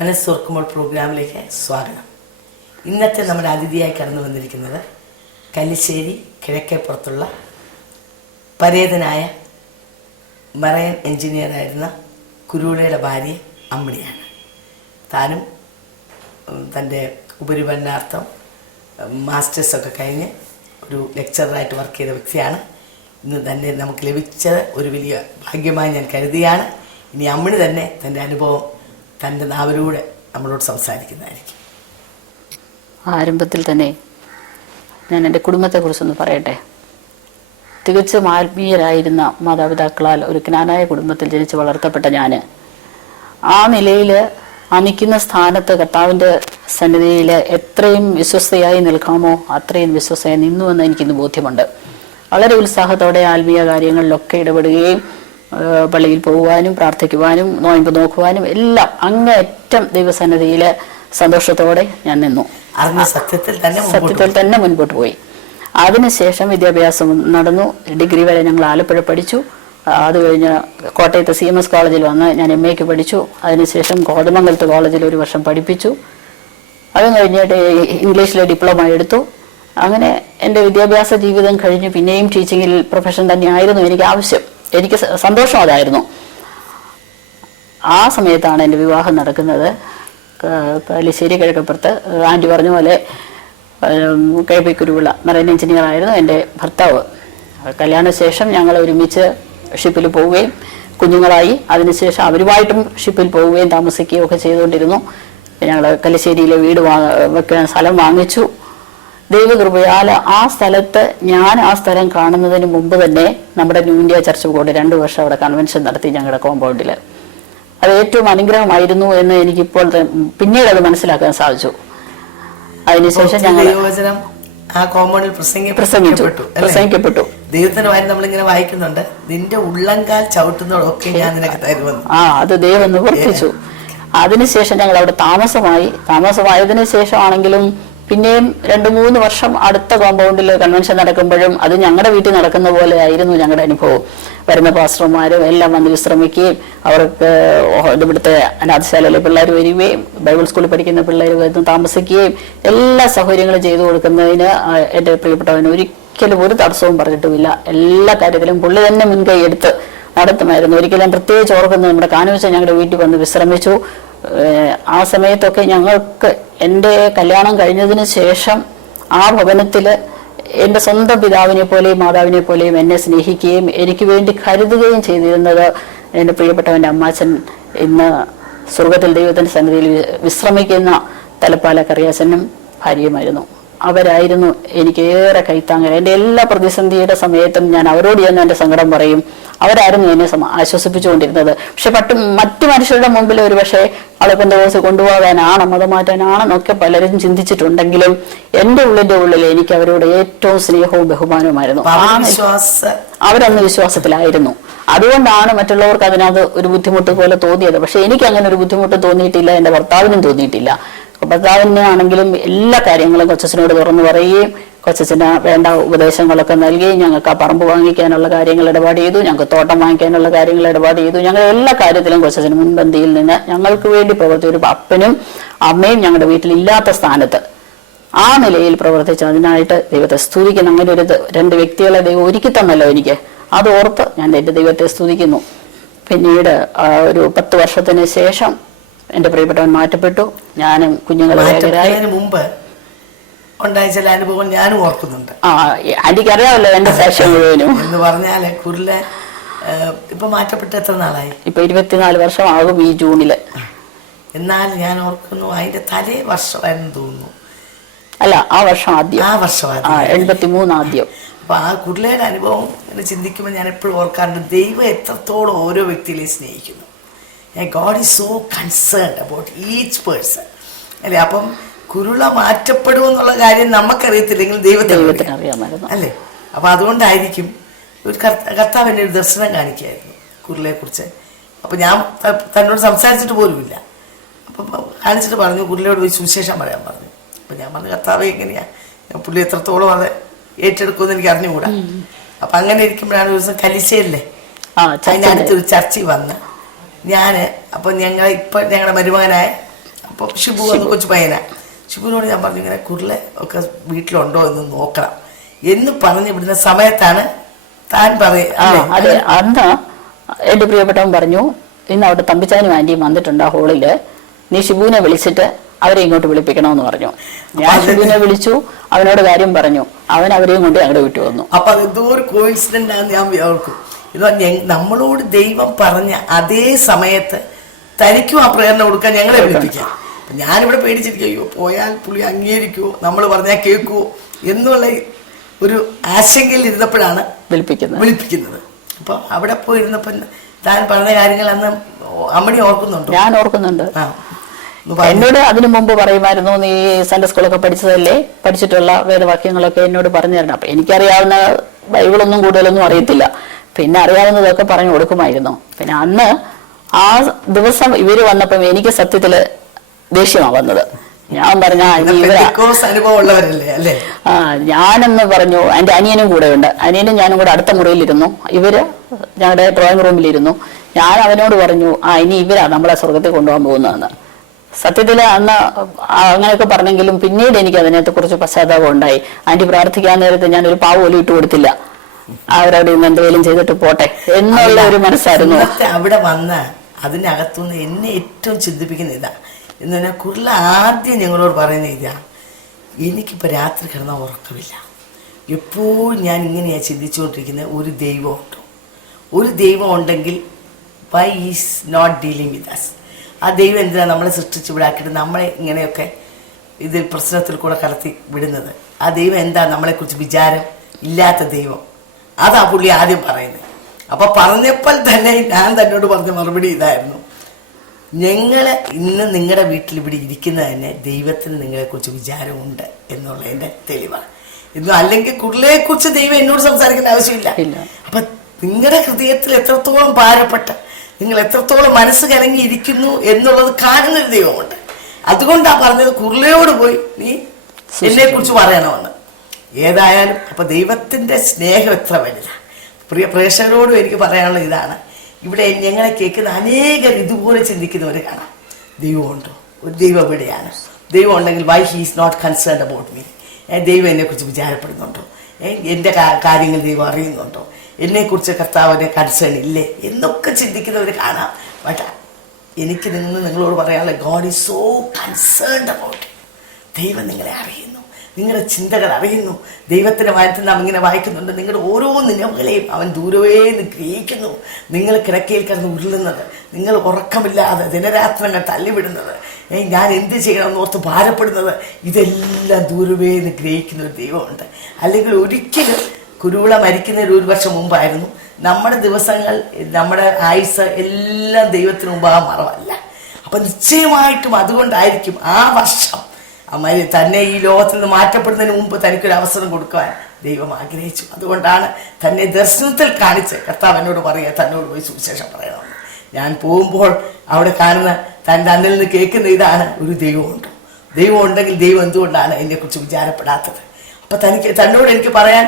മനസ്സ് തുറക്കുമ്പോൾ പ്രോഗ്രാമിലേക്ക് സ്വാഗതം. ഇന്നത്തെ നമ്മുടെ അതിഥിയായി കടന്നു വന്നിരിക്കുന്നത് കല്ലിശ്ശേരി കിഴക്കേപ്പുറത്തുള്ള പരേതനായ മറൈൻ എഞ്ചിനീയറായിരുന്ന കുരുവിളയുടെ ഭാര്യ അമ്മിണിയാണ്. താനും തൻ്റെ ഉപരിപഠനാർത്ഥം മാസ്റ്റേഴ്സൊക്കെ കഴിഞ്ഞ് ഒരു ലെക്ചറായിട്ട് വർക്ക് ചെയ്ത വ്യക്തിയാണ്. ഇന്ന് തന്നെ നമുക്ക് ലഭിച്ചത് ഒരു വലിയ ഭാഗ്യമായി ഞാൻ കരുതിയാണ്. ഇനി അമ്മിണി തന്നെ തൻ്റെ അനുഭവം തൻ്റെ നാവിലൂടെ നമ്മളോട് സംസാരിക്കുന്നതായിരിക്കും. ആരംഭത്തിൽ തന്നെ ഞാൻ എൻ്റെ കുടുംബത്തെക്കുറിച്ചൊന്ന് പറയട്ടെ. തികച്ചും ആത്മീയരായിരുന്ന മാതാപിതാക്കളാൽ ഒരു ജ്ഞാനായ കുടുംബത്തിൽ ജനിച്ച് വളർത്തപ്പെട്ട ഞാൻ ആ നിലയിൽ ആ നിൽക്കുന്ന സ്ഥാനത്ത് കർത്താവിൻ്റെ സന്നിധിയിൽ എത്രയും വിശ്വസ്തയായി നിൽക്കാമോ അത്രയും വിശ്വസ്തയായി നിന്നുവെന്ന് എനിക്കിന്ന് ബോധ്യമുണ്ട്. വളരെ ഉത്സാഹത്തോടെ ആത്മീയ കാര്യങ്ങളിലൊക്കെ ഇടപെടുകയും പള്ളിയിൽ പോകുവാനും പ്രാർത്ഥിക്കുവാനും നോയമ്പ് നോക്കുവാനും എല്ലാം അങ്ങേയറ്റം ദൈവസന്നിധിയിൽ സന്തോഷത്തോടെ ഞാൻ നിന്നു. സത്യത്തിൽ തന്നെ മുൻപോട്ട് പോയി. അതിനുശേഷം വിദ്യാഭ്യാസം നടന്നു. ഡിഗ്രി വരെ ഞങ്ങൾ ആലപ്പുഴ പഠിച്ചു. അത് കഴിഞ്ഞ് കോട്ടയത്ത് CMS കോളേജിൽ വന്ന് ഞാൻ MA പഠിച്ചു. അതിനുശേഷം കോതമംഗലത്ത് കോളേജിൽ 1 വർഷം പഠിപ്പിച്ചു. അതും കഴിഞ്ഞിട്ട് ഇംഗ്ലീഷിലെ ഡിപ്ലോമ എടുത്തു. അങ്ങനെ എൻ്റെ വിദ്യാഭ്യാസ ജീവിതം കഴിഞ്ഞ് പിന്നെയും ടീച്ചിങ്ങിൽ പ്രൊഫഷൻ തന്നെയായിരുന്നു എനിക്ക് ആവശ്യം. എനിക്ക് സന്തോഷം അതായിരുന്നു. ആ സമയത്താണ് എൻ്റെ വിവാഹം നടക്കുന്നത്. കാലിശ്ശേരി കിഴക്കപ്പുറത്ത് ആൻറ്റി പറഞ്ഞ പോലെ KP കുരുവിള മറൈൻ എഞ്ചിനീയർ ആയിരുന്നു എൻ്റെ ഭർത്താവ്. കല്യാണശേഷം ഞങ്ങൾ ഒരുമിച്ച് ഷിപ്പിൽ പോവുകയും കുഞ്ഞുങ്ങളായി. അതിനുശേഷം അവരുമായിട്ടും ഷിപ്പിൽ പോവുകയും താമസിക്കുകയും ഒക്കെ ചെയ്തുകൊണ്ടിരുന്നു. ഞങ്ങൾ കലിശ്ശേരിയിലെ വീട് വെക്കാൻ സ്ഥലം വാങ്ങിച്ചു. ദൈവകൃപയാൽ ആ സ്ഥലത്ത് ഞാൻ ആ സ്ഥലം കാണുന്നതിന് മുമ്പ് തന്നെ നമ്മുടെ ന്യൂ ഇന്ത്യ ചർച്ച് ബോർഡ് 2 വർഷം അവിടെ കൺവെൻഷൻ നടത്തി ഞങ്ങളുടെ കോമ്പൗണ്ടിൽ. അത് ഏറ്റവും അനുഗ്രഹമായിരുന്നു എന്ന് എനിക്കിപ്പോൾ പിന്നീട് അത് മനസ്സിലാക്കാൻ സാധിച്ചു. അതിനുശേഷം ഞങ്ങൾ ആ കോമ്പൗണ്ടിൽ പ്രസംഗിക്കപ്പെട്ടു. ദൈവത്തിന്റെ വായന നമ്മളിങ്ങനെ വായിക്കുന്നുണ്ട്, നിന്റെ ഉള്ളങ്കാൽ ചവിട്ടുന്നതൊക്കെ ഞാൻ നിനക്ക് തരുമെന്ന്. അത് ദൈവം നിവർത്തിച്ചു. അതിനുശേഷം ഞങ്ങൾ അവിടെ താമസമായതിനു ശേഷമാണെങ്കിലും പിന്നെയും 2-3 വർഷം അടുത്ത കോമ്പൗണ്ടിൽ കൺവെൻഷൻ നടക്കുമ്പോഴും അത് ഞങ്ങളുടെ വീട്ടിൽ നടക്കുന്ന പോലെ ആയിരുന്നു ഞങ്ങളുടെ അനുഭവം. വരുന്ന പാസ്റ്റർമാരും എല്ലാം വന്ന് വിശ്രമിക്കുകയും അവർക്ക് ഇവിടുത്തെ അനാഥശാലയിലെ പിള്ളേർ വരികയും ബൈബിൾ സ്കൂളിൽ പഠിക്കുന്ന പിള്ളേർ വന്ന് താമസിക്കുകയും എല്ലാ സൗകര്യങ്ങളും ചെയ്തു കൊടുക്കുന്നതിന് എൻ്റെ പ്രിയപ്പെട്ടവന് ഒരിക്കലും ഒരു തടസ്സവും പറഞ്ഞിട്ടുമില്ല. എല്ലാ കാര്യത്തിലും പുള്ളി തന്നെ മുൻകൈ എടുത്ത് നടത്തുമായിരുന്നു. ഒരിക്കലും പ്രത്യേകിച്ച് ഓർക്കുന്നത് നമ്മുടെ കാനുവച്ച ഞങ്ങളുടെ വീട്ടിൽ വന്ന് വിശ്രമിച്ചു. ആ സമയത്തൊക്കെ ഞങ്ങൾക്ക് എൻ്റെ കല്യാണം കഴിഞ്ഞതിന് ശേഷം ആ ഭവനത്തിൽ എൻ്റെ സ്വന്തം പിതാവിനെ പോലെയും മാതാവിനെ പോലെയും എന്നെ സ്നേഹിക്കുകയും എനിക്ക് വേണ്ടി കരുതുകയും ചെയ്തിരുന്നത് എൻ്റെ പ്രിയപ്പെട്ടവൻ്റെ അമ്മാച്ചൻ ഇന്ന് സ്വർഗത്തിൽ ദൈവത്തിൻ്റെ സന്നിധിയിൽ വിശ്രമിക്കുന്ന തലപ്പാല കറിയാച്ചനും ഭാര്യയുമായിരുന്നു. അവരായിരുന്നു എനിക്കേറെ കൈത്താങ്ങൽ. എൻ്റെ എല്ലാ പ്രതിസന്ധിയുടെ സമയത്തും ഞാൻ അവരോട് ചെന്ന് എൻ്റെ സങ്കടം പറയും. അവരായിരുന്നു എന്നെ ആശ്വസിപ്പിച്ചുകൊണ്ടിരുന്നത്. പക്ഷെ മറ്റു മനുഷ്യരുടെ മുമ്പിൽ ഒരു പക്ഷേ അളപ്പൻ്റെ ദിവസം കൊണ്ടുപോകാനാണ്, മതം മാറ്റാനാണെന്നൊക്കെ പലരും ചിന്തിച്ചിട്ടുണ്ടെങ്കിലും എൻ്റെ ഉള്ളിൽ എനിക്ക് അവരോട് ഏറ്റവും സ്നേഹവും ബഹുമാനവുമായിരുന്നു. അവരന്ന് വിശ്വാസത്തിലായിരുന്നു. അതുകൊണ്ടാണ് മറ്റുള്ളവർക്ക് അതിനകത്ത് ഒരു ബുദ്ധിമുട്ട് പോലെ തോന്നിയത്. പക്ഷെ എനിക്ക് അങ്ങനെ ഒരു ബുദ്ധിമുട്ട് തോന്നിയിട്ടില്ല, എൻ്റെ ഭർത്താവിനും തോന്നിയിട്ടില്ല. ഭർത്താവിനാണെങ്കിലും എല്ലാ കാര്യങ്ങളും കൊച്ചച്ഛനോട് തുറന്നു പറയുകയും കൊച്ചച്ഛന് വേണ്ട ഉപദേശങ്ങളൊക്കെ നൽകുകയും ഞങ്ങൾക്ക് ആ പറമ്പ് വാങ്ങിക്കാനുള്ള കാര്യങ്ങൾ ഇടപാട് ചെയ്തു, ഞങ്ങൾക്ക് തോട്ടം വാങ്ങിക്കാനുള്ള കാര്യങ്ങൾ ഇടപാട് ചെയ്തു. ഞങ്ങൾ എല്ലാ കാര്യത്തിലും കൊച്ചച്ഛന് മുൻപന്തിയിൽ നിന്ന് ഞങ്ങൾക്ക് വേണ്ടി പ്രവർത്തിച്ച ഒരു അപ്പനും അമ്മയും ഞങ്ങളുടെ വീട്ടിലില്ലാത്ത സ്ഥാനത്ത് ആ നിലയിൽ പ്രവർത്തിച്ചു. അതിനായിട്ട് ദൈവത്തെ സ്തുതിക്കുന്നു. അങ്ങനെ ഒരു 2 വ്യക്തികളെ ദൈവം ഒരുക്കി തന്നല്ലോ എനിക്ക്. അതോർത്ത് ഞാൻ എൻ്റെ ദൈവത്തെ സ്തുതിക്കുന്നു. പിന്നീട് ഒരു 10 വർഷത്തിന് ശേഷം എൻ്റെ പ്രിയപ്പെട്ടവൻ മാറ്റപ്പെട്ടു. ഞാനും കുഞ്ഞുങ്ങളെ മുമ്പ് ഉണ്ടായ ചില അനുഭവങ്ങൾ ഞാനും ഓർക്കുന്നുണ്ട്. ആന്റിക്ക് അറിയാമല്ലോ എൻ്റെ സാക്ഷ്യം മുഴുവനും. എന്ന് പറഞ്ഞാല് കുരുളെ ഇപ്പൊ മാറ്റപ്പെട്ട് എത്ര നാളായി? ഇപ്പൊ 24 വർഷമാകും ഈ ജൂണില്. എന്നാൽ ഞാൻ ഓർക്കുന്നു അതിന്റെ തലേ വർഷമായിരുന്നു തോന്നുന്നു. അല്ല, ആ വർഷം ആദ്യം. 83 ആദ്യം. അപ്പൊ ആ കുരുളയുടെ അനുഭവം എന്ന് ചിന്തിക്കുമ്പോൾ ഞാൻ എപ്പോഴും ഓർക്കാറുണ്ട്, ദൈവം എത്രത്തോളം ഓരോ വ്യക്തികളെയും സ്നേഹിക്കുന്നു. God is so concerned about each person. അല്ലേ? അപ്പം കുരുള മാറ്റപ്പെടുമെന്നുള്ള കാര്യം നമുക്കറിയത്തില്ലെങ്കിൽ ദൈവത്തിന് അറിയാമായിരുന്നു അല്ലേ? അപ്പൊ അതുകൊണ്ടായിരിക്കും ഒരു കർത്താവ് എന്നെ ഒരു ദർശനം കാണിക്കായിരുന്നു കുരുളയെ കുറിച്ച്. അപ്പൊ ഞാൻ തന്നോട് സംസാരിച്ചിട്ട് പോലുമില്ല. അപ്പൊ കാണിച്ചിട്ട് പറഞ്ഞു, കുരുളയോട് പോയി സുവിശേഷം പറയാൻ പറഞ്ഞു. അപ്പൊ ഞാൻ പറഞ്ഞു, കർത്താവ് എങ്ങനെയാ, പുള്ളി എത്രത്തോളം അത് ഏറ്റെടുക്കുമെന്ന് എനിക്ക് അറിഞ്ഞുകൂടാ. അപ്പൊ അങ്ങനെ ഇരിക്കുമ്പോഴാണ് ഒരു ദിവസം കലിശ്ശേരിയിലെ അതിനടുത്തൊരു ചർച്ചിൽ വന്ന് അപ്പൊ ഞങ്ങളുടെ മരുമകനായ അപ്പൊ ഷിബു വന്ന് കൊച്ചു പയ്യനാ. ഷിബുവിനോട് ഞാൻ പറഞ്ഞു, ഇങ്ങനെ കുരുള ഒക്കെ വീട്ടിലുണ്ടോ എന്ന് നോക്കണം എന്ന് പറഞ്ഞ് വിടുന്ന സമയത്താണ് താൻ അതെ, അന്ന് എന്റെ പ്രിയപ്പെട്ടവൻ പറഞ്ഞു, ഇന്ന് അവിടെ തമ്പിച്ചാനും ആന്റിയും വന്നിട്ടുണ്ട് ആ ഹോളില്, നീ ഷിബുവിനെ വിളിച്ചിട്ട് അവരെ ഇങ്ങോട്ട് വിളിപ്പിക്കണമെന്ന് പറഞ്ഞു. ഞാൻ ഷിബുവിനെ വിളിച്ചു, അവനോട് കാര്യം പറഞ്ഞു. അവൻ അവരെയും കൊണ്ട് ഞങ്ങളുടെ വീട്ടിൽ വന്നു. അപ്പൊ അതെന്തോ ഒരു കോയിൻസിഡന്റ് ആണ് ഞാൻ ഓർക്കും. ഇത് നമ്മളോട് ദൈവം പറഞ്ഞ അതേ സമയത്ത് തനിക്കും ആ പ്രേരണ കൊടുക്കാൻ ഞങ്ങളെ വിളിപ്പിക്കാം. ഞാനിവിടെ പേടിച്ചിരിക്കും, അയ്യോ പോയാൽ പുള്ളി അംഗീകരിക്കുമോ, നമ്മൾ പറഞ്ഞാൽ കേൾക്കുമോ എന്നുള്ള ഒരു ആശങ്കയിൽ ഇരുന്നപ്പോഴാണ് വിളിപ്പിക്കുന്നത്. അപ്പൊ അവിടെ പോയിരുന്നപ്പോ താൻ പറഞ്ഞ കാര്യങ്ങൾ അന്ന് അമ്മണി ഓർക്കുന്നുണ്ടോ? ഞാൻ ഓർക്കുന്നുണ്ട്. എന്നോട് അതിനു മുമ്പ് പറയുമായിരുന്നു, നീ സൺഡേ സ്കൂളൊക്കെ പഠിച്ചതല്ലേ, പഠിച്ചിട്ടുള്ള വേദവാക്യങ്ങളൊക്കെ എന്നോട് പറഞ്ഞു തരണം. അപ്പൊ എനിക്കറിയാവുന്ന ബൈബിളൊന്നും കൂടുതലൊന്നും അറിയത്തില്ല, പിന്നെ അറിയാവുന്നതൊക്കെ പറഞ്ഞു കൊടുക്കുമായിരുന്നു. പിന്നെ അന്ന് ആ ദിവസം ഇവര് വന്നപ്പം എനിക്ക് സത്യത്തില് ദേഷ്യമാണ് വന്നത്. ഞാൻ പറഞ്ഞ ഞാനെന്ന് പറഞ്ഞു. എന്റെ അനിയനും കൂടെ ഉണ്ട്, അനിയനും ഞാനും കൂടെ അടുത്ത മുറിയിലിരുന്നു, ഇവര് ഞങ്ങളുടെ ഡ്രോയിങ് റൂമിലിരുന്നു. ഞാൻ അവനോട് പറഞ്ഞു, ഇനി ഇവരാ നമ്മളെ സ്വർഗത്തിൽ കൊണ്ടുപോകാൻ പോകുന്നതെന്ന്. സത്യത്തില് അന്ന് അങ്ങനെയൊക്കെ പറഞ്ഞെങ്കിലും പിന്നീട് എനിക്ക് അതിനകത്തെ കുറിച്ച് പശ്ചാത്താപം ഉണ്ടായി. ആന്റി പ്രാർത്ഥിക്കാൻ നേരത്ത് ഞാൻ ഒരു പാവ് പോലും ഇട്ട് കൊടുത്തില്ല, അവരവിടെ നിന്ന് എന്തെങ്കിലും ചെയ്തിട്ട് പോട്ടെ എന്നുള്ള ഒരു മനസ്സായിരുന്നു. അവിടെ വന്ന അതിനകത്തുനിന്ന് എന്നെ ഏറ്റവും ചിന്തിപ്പിക്കുന്ന ഇതാ എന്ന് പറഞ്ഞാൽ, കുർല ആദ്യം ഞങ്ങളോട് പറയുന്ന ഇതാ, എനിക്കിപ്പോൾ രാത്രി കിടന്ന ഉറക്കമില്ല, എപ്പോഴും ഞാൻ ഇങ്ങനെയാണ് ചിന്തിച്ചുകൊണ്ടിരിക്കുന്നത്, ഒരു ദൈവമുണ്ടോ, ഒരു ദൈവം ഉണ്ടെങ്കിൽ why is not dealing with us. ആ ദൈവം എന്തിനാണ് നമ്മളെ സൃഷ്ടിച്ച് വിടാക്കിയിട്ട് നമ്മളെ ഇങ്ങനെയൊക്കെ ഇതിൽ പ്രശ്നത്തിൽ കൂടെ കടത്തി വിടുന്നത്? ആ ദൈവം എന്താ നമ്മളെക്കുറിച്ച് വിചാരം ഇല്ലാത്ത ദൈവം? അതാ പുള്ളി ആദ്യം പറയുന്നത്. അപ്പൊ പറഞ്ഞപ്പോൾ തന്നെ ഞാൻ തന്നോട് പറഞ്ഞ മറുപടി ഇതായിരുന്നു, ഞങ്ങളെ ഇന്ന് നിങ്ങളുടെ വീട്ടിൽ ഇവിടെ ഇരിക്കുന്നത് തന്നെ ദൈവത്തിന് നിങ്ങളെക്കുറിച്ച് വിചാരമുണ്ട് എന്നുള്ളതിന്റെ തെളിവാണ്. ഇന്നും അല്ലെങ്കിൽ കുർലയെ കുറിച്ച് ദൈവം എന്നോട് സംസാരിക്കേണ്ട ആവശ്യമില്ല. അപ്പൊ നിങ്ങളുടെ ഹൃദയത്തിൽ എത്രത്തോളം ഭാരപ്പെട്ട, നിങ്ങൾ എത്രത്തോളം മനസ്സ് കലങ്ങിയിരിക്കുന്നു എന്നുള്ളത് കാണുന്നൊരു ദൈവമുണ്ട്. അതുകൊണ്ടാണ് പറഞ്ഞത് കുർലയോട് പോയി നീ എന്നെ കുറിച്ച് പറയണമെന്ന്. ഏതായാലും അപ്പൊ ദൈവത്തിന്റെ സ്നേഹം എത്ര വലുതാണ്. പ്രിയ പ്രേക്ഷകരോടും എനിക്ക് പറയാനുള്ള ഇതാണ്, ഇവിടെ ഞങ്ങളെ കേൾക്കുന്ന അനേകർ ഇതുപോലെ ചിന്തിക്കുന്നവർ കാണാം. ദൈവമുണ്ടോ, ഒരു ദൈവം എവിടെയാണ്, ദൈവം ഉണ്ടെങ്കിൽ why he is not concerned about me, ദൈവം എന്നെക്കുറിച്ച് വിചാരപ്പെടുന്നുണ്ടോ, എൻ്റെ കാര്യങ്ങൾ ദൈവം അറിയുന്നുണ്ടോ, എന്നെക്കുറിച്ച് കർത്താവിന് കൺസേൺ ഇല്ലേ എന്നൊക്കെ ചിന്തിക്കുന്നവർ കാണാം. ബട്ട് എനിക്ക് നിങ്ങളോട് പറയാനുള്ള, God is so concerned about. ദൈവം നിങ്ങളെ അറിയുന്നു, നിങ്ങളുടെ ചിന്തകൾ അറിയുന്നു. ദൈവത്തിന്റെ വായത്തിൽ നാം ഇങ്ങനെ വായിക്കുന്നുണ്ട്, നിങ്ങളുടെ ഓരോ നിലവുകളെയും അവൻ ദൂരവേ നിന്ന് ഗ്രഹിക്കുന്നു. നിങ്ങൾ കിടക്കയിൽ കിടന്ന് ഉരുളുന്നത്, നിങ്ങൾ ഉറക്കമില്ലാതെ ദിനരാത്രങ്ങൾ തള്ളിവിടുന്നത്, ഞാൻ എന്ത് ചെയ്യണമെന്ന് ഓർത്ത് ഭാരപ്പെടുന്നത്, ഇതെല്ലാം ദൂരവേ നിന്ന് ഗ്രഹിക്കുന്ന ഒരു ദൈവമുണ്ട്. അല്ലെങ്കിൽ ഒരിക്കലും കുരുവിള മരിക്കുന്നതിന് 1 വർഷം മുമ്പായിരുന്നു. നമ്മുടെ ദിവസങ്ങൾ, നമ്മുടെ ആയുസ് എല്ലാം ദൈവത്തിന് മുമ്പാകെ മറവല്ല. അപ്പൊ നിശ്ചയമായിട്ടും അതുകൊണ്ടായിരിക്കും ആ വർഷം തന്നെ ഈ ലോകത്തിൽ നിന്ന് മാറ്റപ്പെടുന്നതിന് മുമ്പ് തനിക്കൊരു അവസരം കൊടുക്കുവാൻ ദൈവം ആഗ്രഹിച്ചു. അതുകൊണ്ടാണ് തന്നെ ദർശനത്തിൽ കാണിച്ച് കർത്താവ് എന്നോട് പറയുക, തന്നോട് പോയി സുവിശേഷം പറയണമെന്ന്. ഞാൻ പോകുമ്പോൾ അവിടെ കാണുന്ന തൻ്റെ അന്നിൽ നിന്ന് കേൾക്കുന്ന ഇതാണ്, ഒരു ദൈവമുണ്ടോ, ദൈവം ഉണ്ടെങ്കിൽ ദൈവം എന്തുകൊണ്ടാണ് എന്നെക്കുറിച്ച് വിചാരപ്പെടാത്തത്? അപ്പൊ തന്നോട് എനിക്ക് പറയാൻ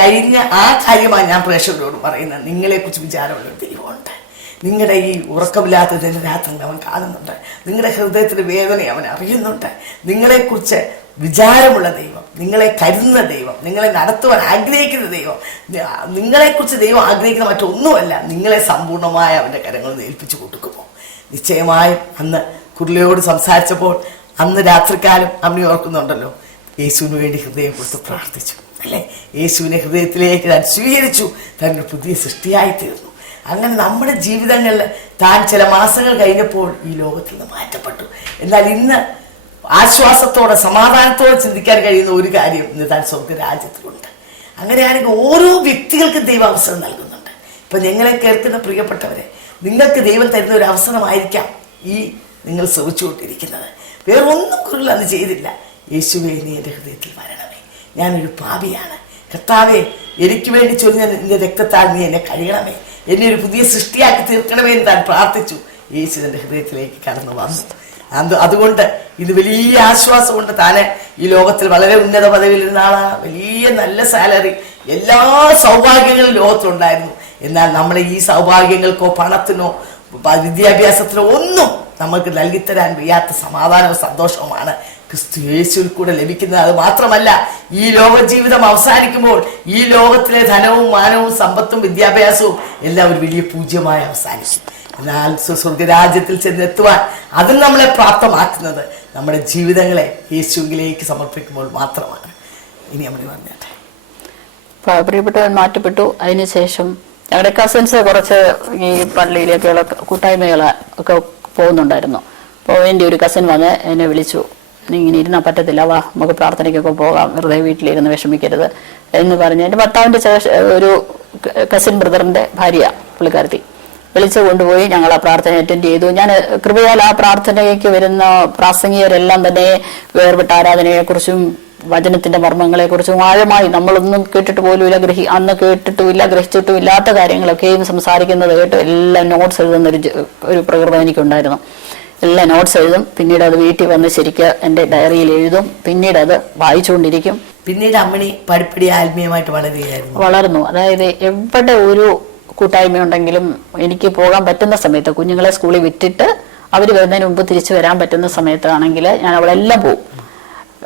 കഴിഞ്ഞ ആ കാര്യമാണ് ഞാൻ പ്രേക്ഷകരോട് പറയുന്നത്. നിങ്ങളെക്കുറിച്ച് വിചാരമുള്ളൊരു ദൈവമുണ്ട്. നിങ്ങളുടെ ഈ ഉറക്കമില്ലാത്തതിൻ്റെ രാത്രി അവൻ കാണുന്നുണ്ട്, നിങ്ങളുടെ ഹൃദയത്തിൻ്റെ വേദന അവൻ അറിയുന്നുണ്ട്. നിങ്ങളെക്കുറിച്ച് വിചാരമുള്ള ദൈവം, നിങ്ങളെ കരുതുന്ന ദൈവം, നിങ്ങളെ നടത്തുവാൻ ആഗ്രഹിക്കുന്ന ദൈവം, നിങ്ങളെക്കുറിച്ച് ദൈവം ആഗ്രഹിക്കുന്ന മറ്റൊന്നുമല്ല, നിങ്ങളെ സമ്പൂർണ്ണമായ അവൻ്റെ കരങ്ങളിൽ ഏൽപ്പിച്ചു കൊടുക്കുമോ? നിശ്ചയമായും അന്ന് കുർലയോട് സംസാരിച്ചപ്പോൾ അന്ന് രാത്രികാലം അമ്മ ഓർക്കുന്നുണ്ടല്ലോ, യേശുവിന് വേണ്ടി ഹൃദയം കൊടുത്ത് പ്രാർത്ഥിച്ചു അല്ലേ? യേശുവിനെ ഹൃദയത്തിലേക്ക് താൻ സ്വീകരിച്ചു, തന്നെ പുതിയ സൃഷ്ടിയായി തീർന്നു. അങ്ങനെ നമ്മുടെ ജീവിതങ്ങളിൽ താൻ ചില മാസങ്ങൾ കഴിഞ്ഞപ്പോൾ ഈ ലോകത്തിൽ നിന്ന് മാറ്റപ്പെട്ടു. എന്നാൽ ഇന്ന് ആശ്വാസത്തോടെ സമാധാനത്തോടെ ചിന്തിക്കാൻ കഴിയുന്ന ഒരു കാര്യം, ഇന്ന് താൻ സ്വർഗരാജ്യത്തിലുണ്ട്. അങ്ങനെയാണെങ്കിൽ ഓരോ വ്യക്തികൾക്കും ദൈവം അവസരം നൽകുന്നുണ്ട്. ഇപ്പൊ ഞങ്ങളെ കേൾക്കുന്ന പ്രിയപ്പെട്ടവരെ, നിങ്ങൾക്ക് ദൈവം തരുന്ന ഒരു അവസരമായിരിക്കാം ഈ നിങ്ങൾ ശ്രമിച്ചുകൊണ്ടിരിക്കുന്നത്. വേറെ ഒന്നും കുറിൽ അന്ന് ചെയ്തില്ല. യേശുവേ, നീ എൻ്റെ ഹൃദയത്തിൽ വരണമേ, ഞാനൊരു പാപിയാണ്, കർത്താവേ എനിക്ക് വേണ്ടി ചൊല്ലിയ നിന്റെ രക്തത്താൽ നീ എന്നെ കഴിയണമേ, എന്നെ ഒരു പുതിയ സൃഷ്ടിയാക്കി തീർക്കണമേ എന്ന് താൻ പ്രാർത്ഥിച്ചു. യേശു തൻ്റെ ഹൃദയത്തിലേക്ക് കടന്നു വന്നു. അതുകൊണ്ട് ഇത് വലിയ ആശ്വാസമുണ്ട്. താന് ഈ ലോകത്തിൽ വളരെ ഉന്നത പദവിയിലിരുന്ന ആളാണ്, വലിയ നല്ല സാലറി, എല്ലാ സൗഭാഗ്യങ്ങളും ലോകത്തിലുണ്ടായിരുന്നു. എന്നാൽ നമ്മുടെ ഈ സൗഭാഗ്യങ്ങൾക്കോ പണത്തിനോ വിദ്യാഭ്യാസത്തിനോ ഒന്നും നമുക്ക് നൽകിത്തരാൻ വയ്യാത്ത സമാധാനവും സന്തോഷവുമാണ് ക്രിസ്തു യേശുവിൽ കൂടെ ലഭിക്കുന്നത്. അത് മാത്രമല്ല, ഈ ലോക ജീവിതം അവസാനിക്കുമ്പോൾ ഈ ലോകത്തിലെ ധനവും മാനവും സമ്പത്തും വിദ്യാഭ്യാസവും എല്ലാം ഒരു വലിയ പൂജ്യമായി അവസാനിക്കും. എന്നാൽ സ്വർഗരാജ്യത്തിൽ ചെന്നെത്തുവാൻ അതിൽ നമ്മളെ പ്രാപ്തമാക്കുന്നത് നമ്മുടെ ജീവിതങ്ങളെ യേശുവിലേക്ക് സമർപ്പിക്കുമ്പോൾ മാത്രമാണ്. ഇനി നമ്മൾ പറഞ്ഞാട്ടെ. പ്രിയപ്പെട്ടവൻ മാറ്റപ്പെട്ടു. അതിനുശേഷം ഞങ്ങളുടെ കസിൻസ് കുറച്ച് ഈ പള്ളിയിലേക്കുള്ള കൂട്ടായ്മകൾ ഒക്കെ പോകുന്നുണ്ടായിരുന്നു. അപ്പോൾ എൻ്റെ ഒരു കസിൻ വന്ന് എന്നെ വിളിച്ചു, നീ ഇങ്ങനെ ഇരുന്നാൽ പറ്റത്തില്ല, വാ നമുക്ക് പ്രാർത്ഥനയ്ക്കൊക്കെ പോകാം, വെറുതെ വീട്ടിലിരുന്ന് വിഷമിക്കരുത് എന്ന് പറഞ്ഞ് എൻ്റെ ഭർത്താവിൻ്റെ ഒരു കസിൻ ബ്രദറിൻ്റെ ഭാര്യ പുള്ളിക്കാരത്തി വിളിച്ചു കൊണ്ടുപോയി ഞങ്ങൾ ആ പ്രാർത്ഥന അറ്റൻഡ് ചെയ്തു. ഞാൻ കൃപയാൽ ആ പ്രാർത്ഥനയ്ക്ക് വരുന്ന പ്രാസംഗികരെല്ലാം തന്നെ വേർപെട്ട ആരാധനയെക്കുറിച്ചും വചനത്തിന്റെ മർമ്മങ്ങളെക്കുറിച്ചും ആഴമായി നമ്മളൊന്നും കേട്ടിട്ട് പോലുമില്ല, അന്ന് കേട്ടിട്ടുമില്ല ഗ്രഹിച്ചിട്ടും ഇല്ലാത്ത കാര്യങ്ങളൊക്കെയും സംസാരിക്കുന്നത് കേട്ട് എല്ലാം നോട്ട്സ് എഴുതുന്ന ഒരു പ്രകൃതം എനിക്കുണ്ടായിരുന്നു. എല്ലാം നോട്ട്സ് എഴുതും, പിന്നീട് അത് വീട്ടിൽ വന്ന് ശരിക്ക് എൻ്റെ ഡയറിയിൽ എഴുതും, പിന്നീട് അത് വായിച്ചുകൊണ്ടിരിക്കും. പിന്നീട് അമ്മണി പടിപ്പടി ആത്മീയമായിട്ട് വളർന്നു. അതായത് എവിടെ ഒരു കൂട്ടായ്മ ഉണ്ടെങ്കിലും എനിക്ക് പോകാൻ പറ്റുന്ന സമയത്ത്, കുഞ്ഞുങ്ങളെ സ്കൂളിൽ വിട്ടിട്ട് അവർ വരുന്നതിന് മുമ്പ് തിരിച്ചു വരാൻ പറ്റുന്ന സമയത്താണെങ്കിൽ ഞാൻ അവിടെ എല്ലാം പോകും.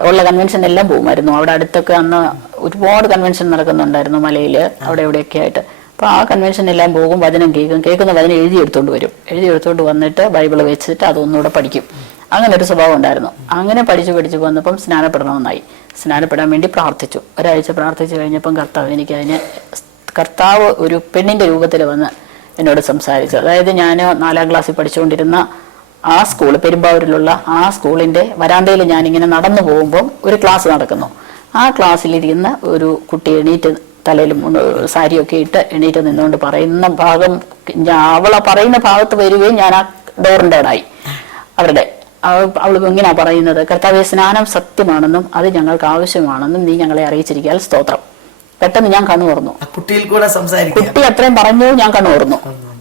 ഉള്ള കൺവെൻഷൻ എല്ലാം പോകുമായിരുന്നു. അവിടെ അടുത്തൊക്കെ അന്ന് ഒരുപാട് കൺവെൻഷൻ നടക്കുന്നുണ്ടായിരുന്നു മലയിൽ, അവിടെ എവിടെയൊക്കെ ആയിട്ട്. അപ്പോൾ ആ കൺവെൻഷൻ എല്ലാം പോകും, വചനം കേൾക്കുന്ന വചനം എഴുതിയെടുത്തോണ്ട് വരും. എഴുതിയെടുത്തോണ്ട് വന്നിട്ട് ബൈബിൾ വെച്ചിട്ട് അതൊന്നുകൂടെ പഠിക്കും. അങ്ങനെ ഒരു സ്വഭാവം ഉണ്ടായിരുന്നു. അങ്ങനെ പഠിച്ചു വന്നപ്പം സ്നാനപ്പെടണമെന്നായി. സ്നാനപ്പെടാൻ വേണ്ടി പ്രാർത്ഥിച്ചു. ഒരാഴ്ച പ്രാർത്ഥിച്ചു കഴിഞ്ഞപ്പം കർത്താവ് ഒരു പെണ്ണിന്റെ രൂപത്തിൽ വന്ന് എന്നോട് സംസാരിച്ചു. അതായത് ഞാൻ 4ാം ക്ലാസ്സിൽ പഠിച്ചുകൊണ്ടിരുന്ന ആ സ്കൂൾ, പെരുമ്പാവൂരിലുള്ള ആ സ്കൂളിന്റെ വരാന്തയിൽ ഞാനിങ്ങനെ നടന്നു പോകുമ്പം ഒരു ക്ലാസ് നടക്കുന്നു. ആ ക്ലാസ്സിലിരിക്കുന്ന ഒരു കുട്ടി എണീറ്റ് തലയിലും സാരിയൊക്കെ ഇട്ട് എണീറ്റ് നിന്നുകൊണ്ട് പറയുന്ന ഭാഗം, അവളെ പറയുന്ന ഭാഗത്ത് വരികയും ഞാൻ ആ ഡോറിൻ്റെ ഇടായി അവരുടെ. അവൾ ഇങ്ങനെയാ പറയുന്നത്, കർത്താവേ, സ്നാനം സത്യമാണെന്നും അത് ഞങ്ങൾക്ക് ആവശ്യമാണെന്നും നീ ഞങ്ങളെ അറിയിച്ചിരിക്കാൻ സ്തോത്രം. പെട്ടെന്ന് ഞാൻ കണ്ണു തുറന്നു. കുട്ടി അത്രയും പറഞ്ഞു, ഞാൻ കണ്ണു തുറന്നു.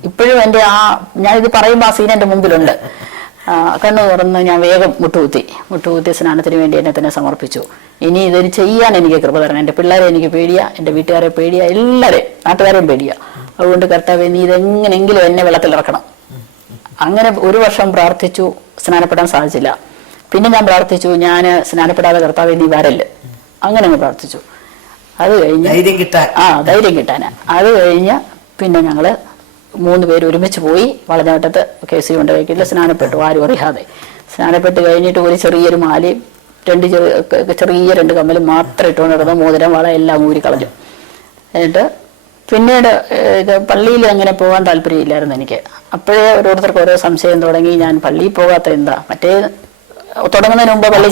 ഇപ്പോഴും എൻ്റെ ഞാനിത് പറയുമ്പോൾ ആ സീൻ എൻ്റെ മുമ്പിലുണ്ട്. കണ്ണു തുറന്ന് ഞാൻ വേഗം മുട്ടുകുത്തി സ്നാനത്തിന് വേണ്ടി എന്നെ തന്നെ സമർപ്പിച്ചു. ഇനി ഇതൊരു ചെയ്യാൻ എനിക്ക് കൃപ തരണം. എൻ്റെ പിള്ളേരെ എനിക്ക് പേടിയാ, എൻ്റെ വീട്ടുകാരെ പേടിയാ, എല്ലാവരെയും നാട്ടുകാരെയും പേടിയാ. അതുകൊണ്ട് കർത്താവേ, നീ ഇതെങ്ങനെങ്കിലും എന്നെ വെള്ളത്തിലിറക്കണം. അങ്ങനെ 1 വർഷം പ്രാർത്ഥിച്ചു. സ്നാനപ്പെടാൻ സാധിച്ചില്ല. പിന്നെ ഞാൻ പ്രാർത്ഥിച്ചു, ഞാൻ സ്നാനപ്പെടാതെ കർത്താവേ നീ വരല്ല്. അങ്ങനെ അങ്ങ് പ്രാർത്ഥിച്ചു. അത് കഴിഞ്ഞ് ധൈര്യം കിട്ടാനാ. അത് കഴിഞ്ഞ് പിന്നെ ഞങ്ങള് 3 പേര് ഒരുമിച്ച് പോയി വളഞ്ഞാട്ടത്ത് KC കൊണ്ടുപോയിക്കില്ല, സ്നാനപ്പെട്ടു. ആരും അറിയാതെ സ്നാനപ്പെട്ട് കഴിഞ്ഞിട്ട് ഒരു ചെറിയൊരു മാലയും ചെറിയ 2 കമ്മലും മാത്രം ഇട്ടുകൊണ്ട് നടന്ന മോതിരം വള എല്ലാം ഊരി കളഞ്ഞു. എന്നിട്ട് പിന്നീട് ഇത് പള്ളിയിൽ അങ്ങനെ പോകാൻ താല്പര്യമില്ലായിരുന്നു എനിക്ക്. അപ്പോഴേ ഓരോരുത്തർക്ക് ഓരോ സംശയം തുടങ്ങി, ഞാൻ പള്ളിയിൽ പോകാത്ത എന്താ, മറ്റേ തുടങ്ങുന്നതിന് മുമ്പ് പള്ളി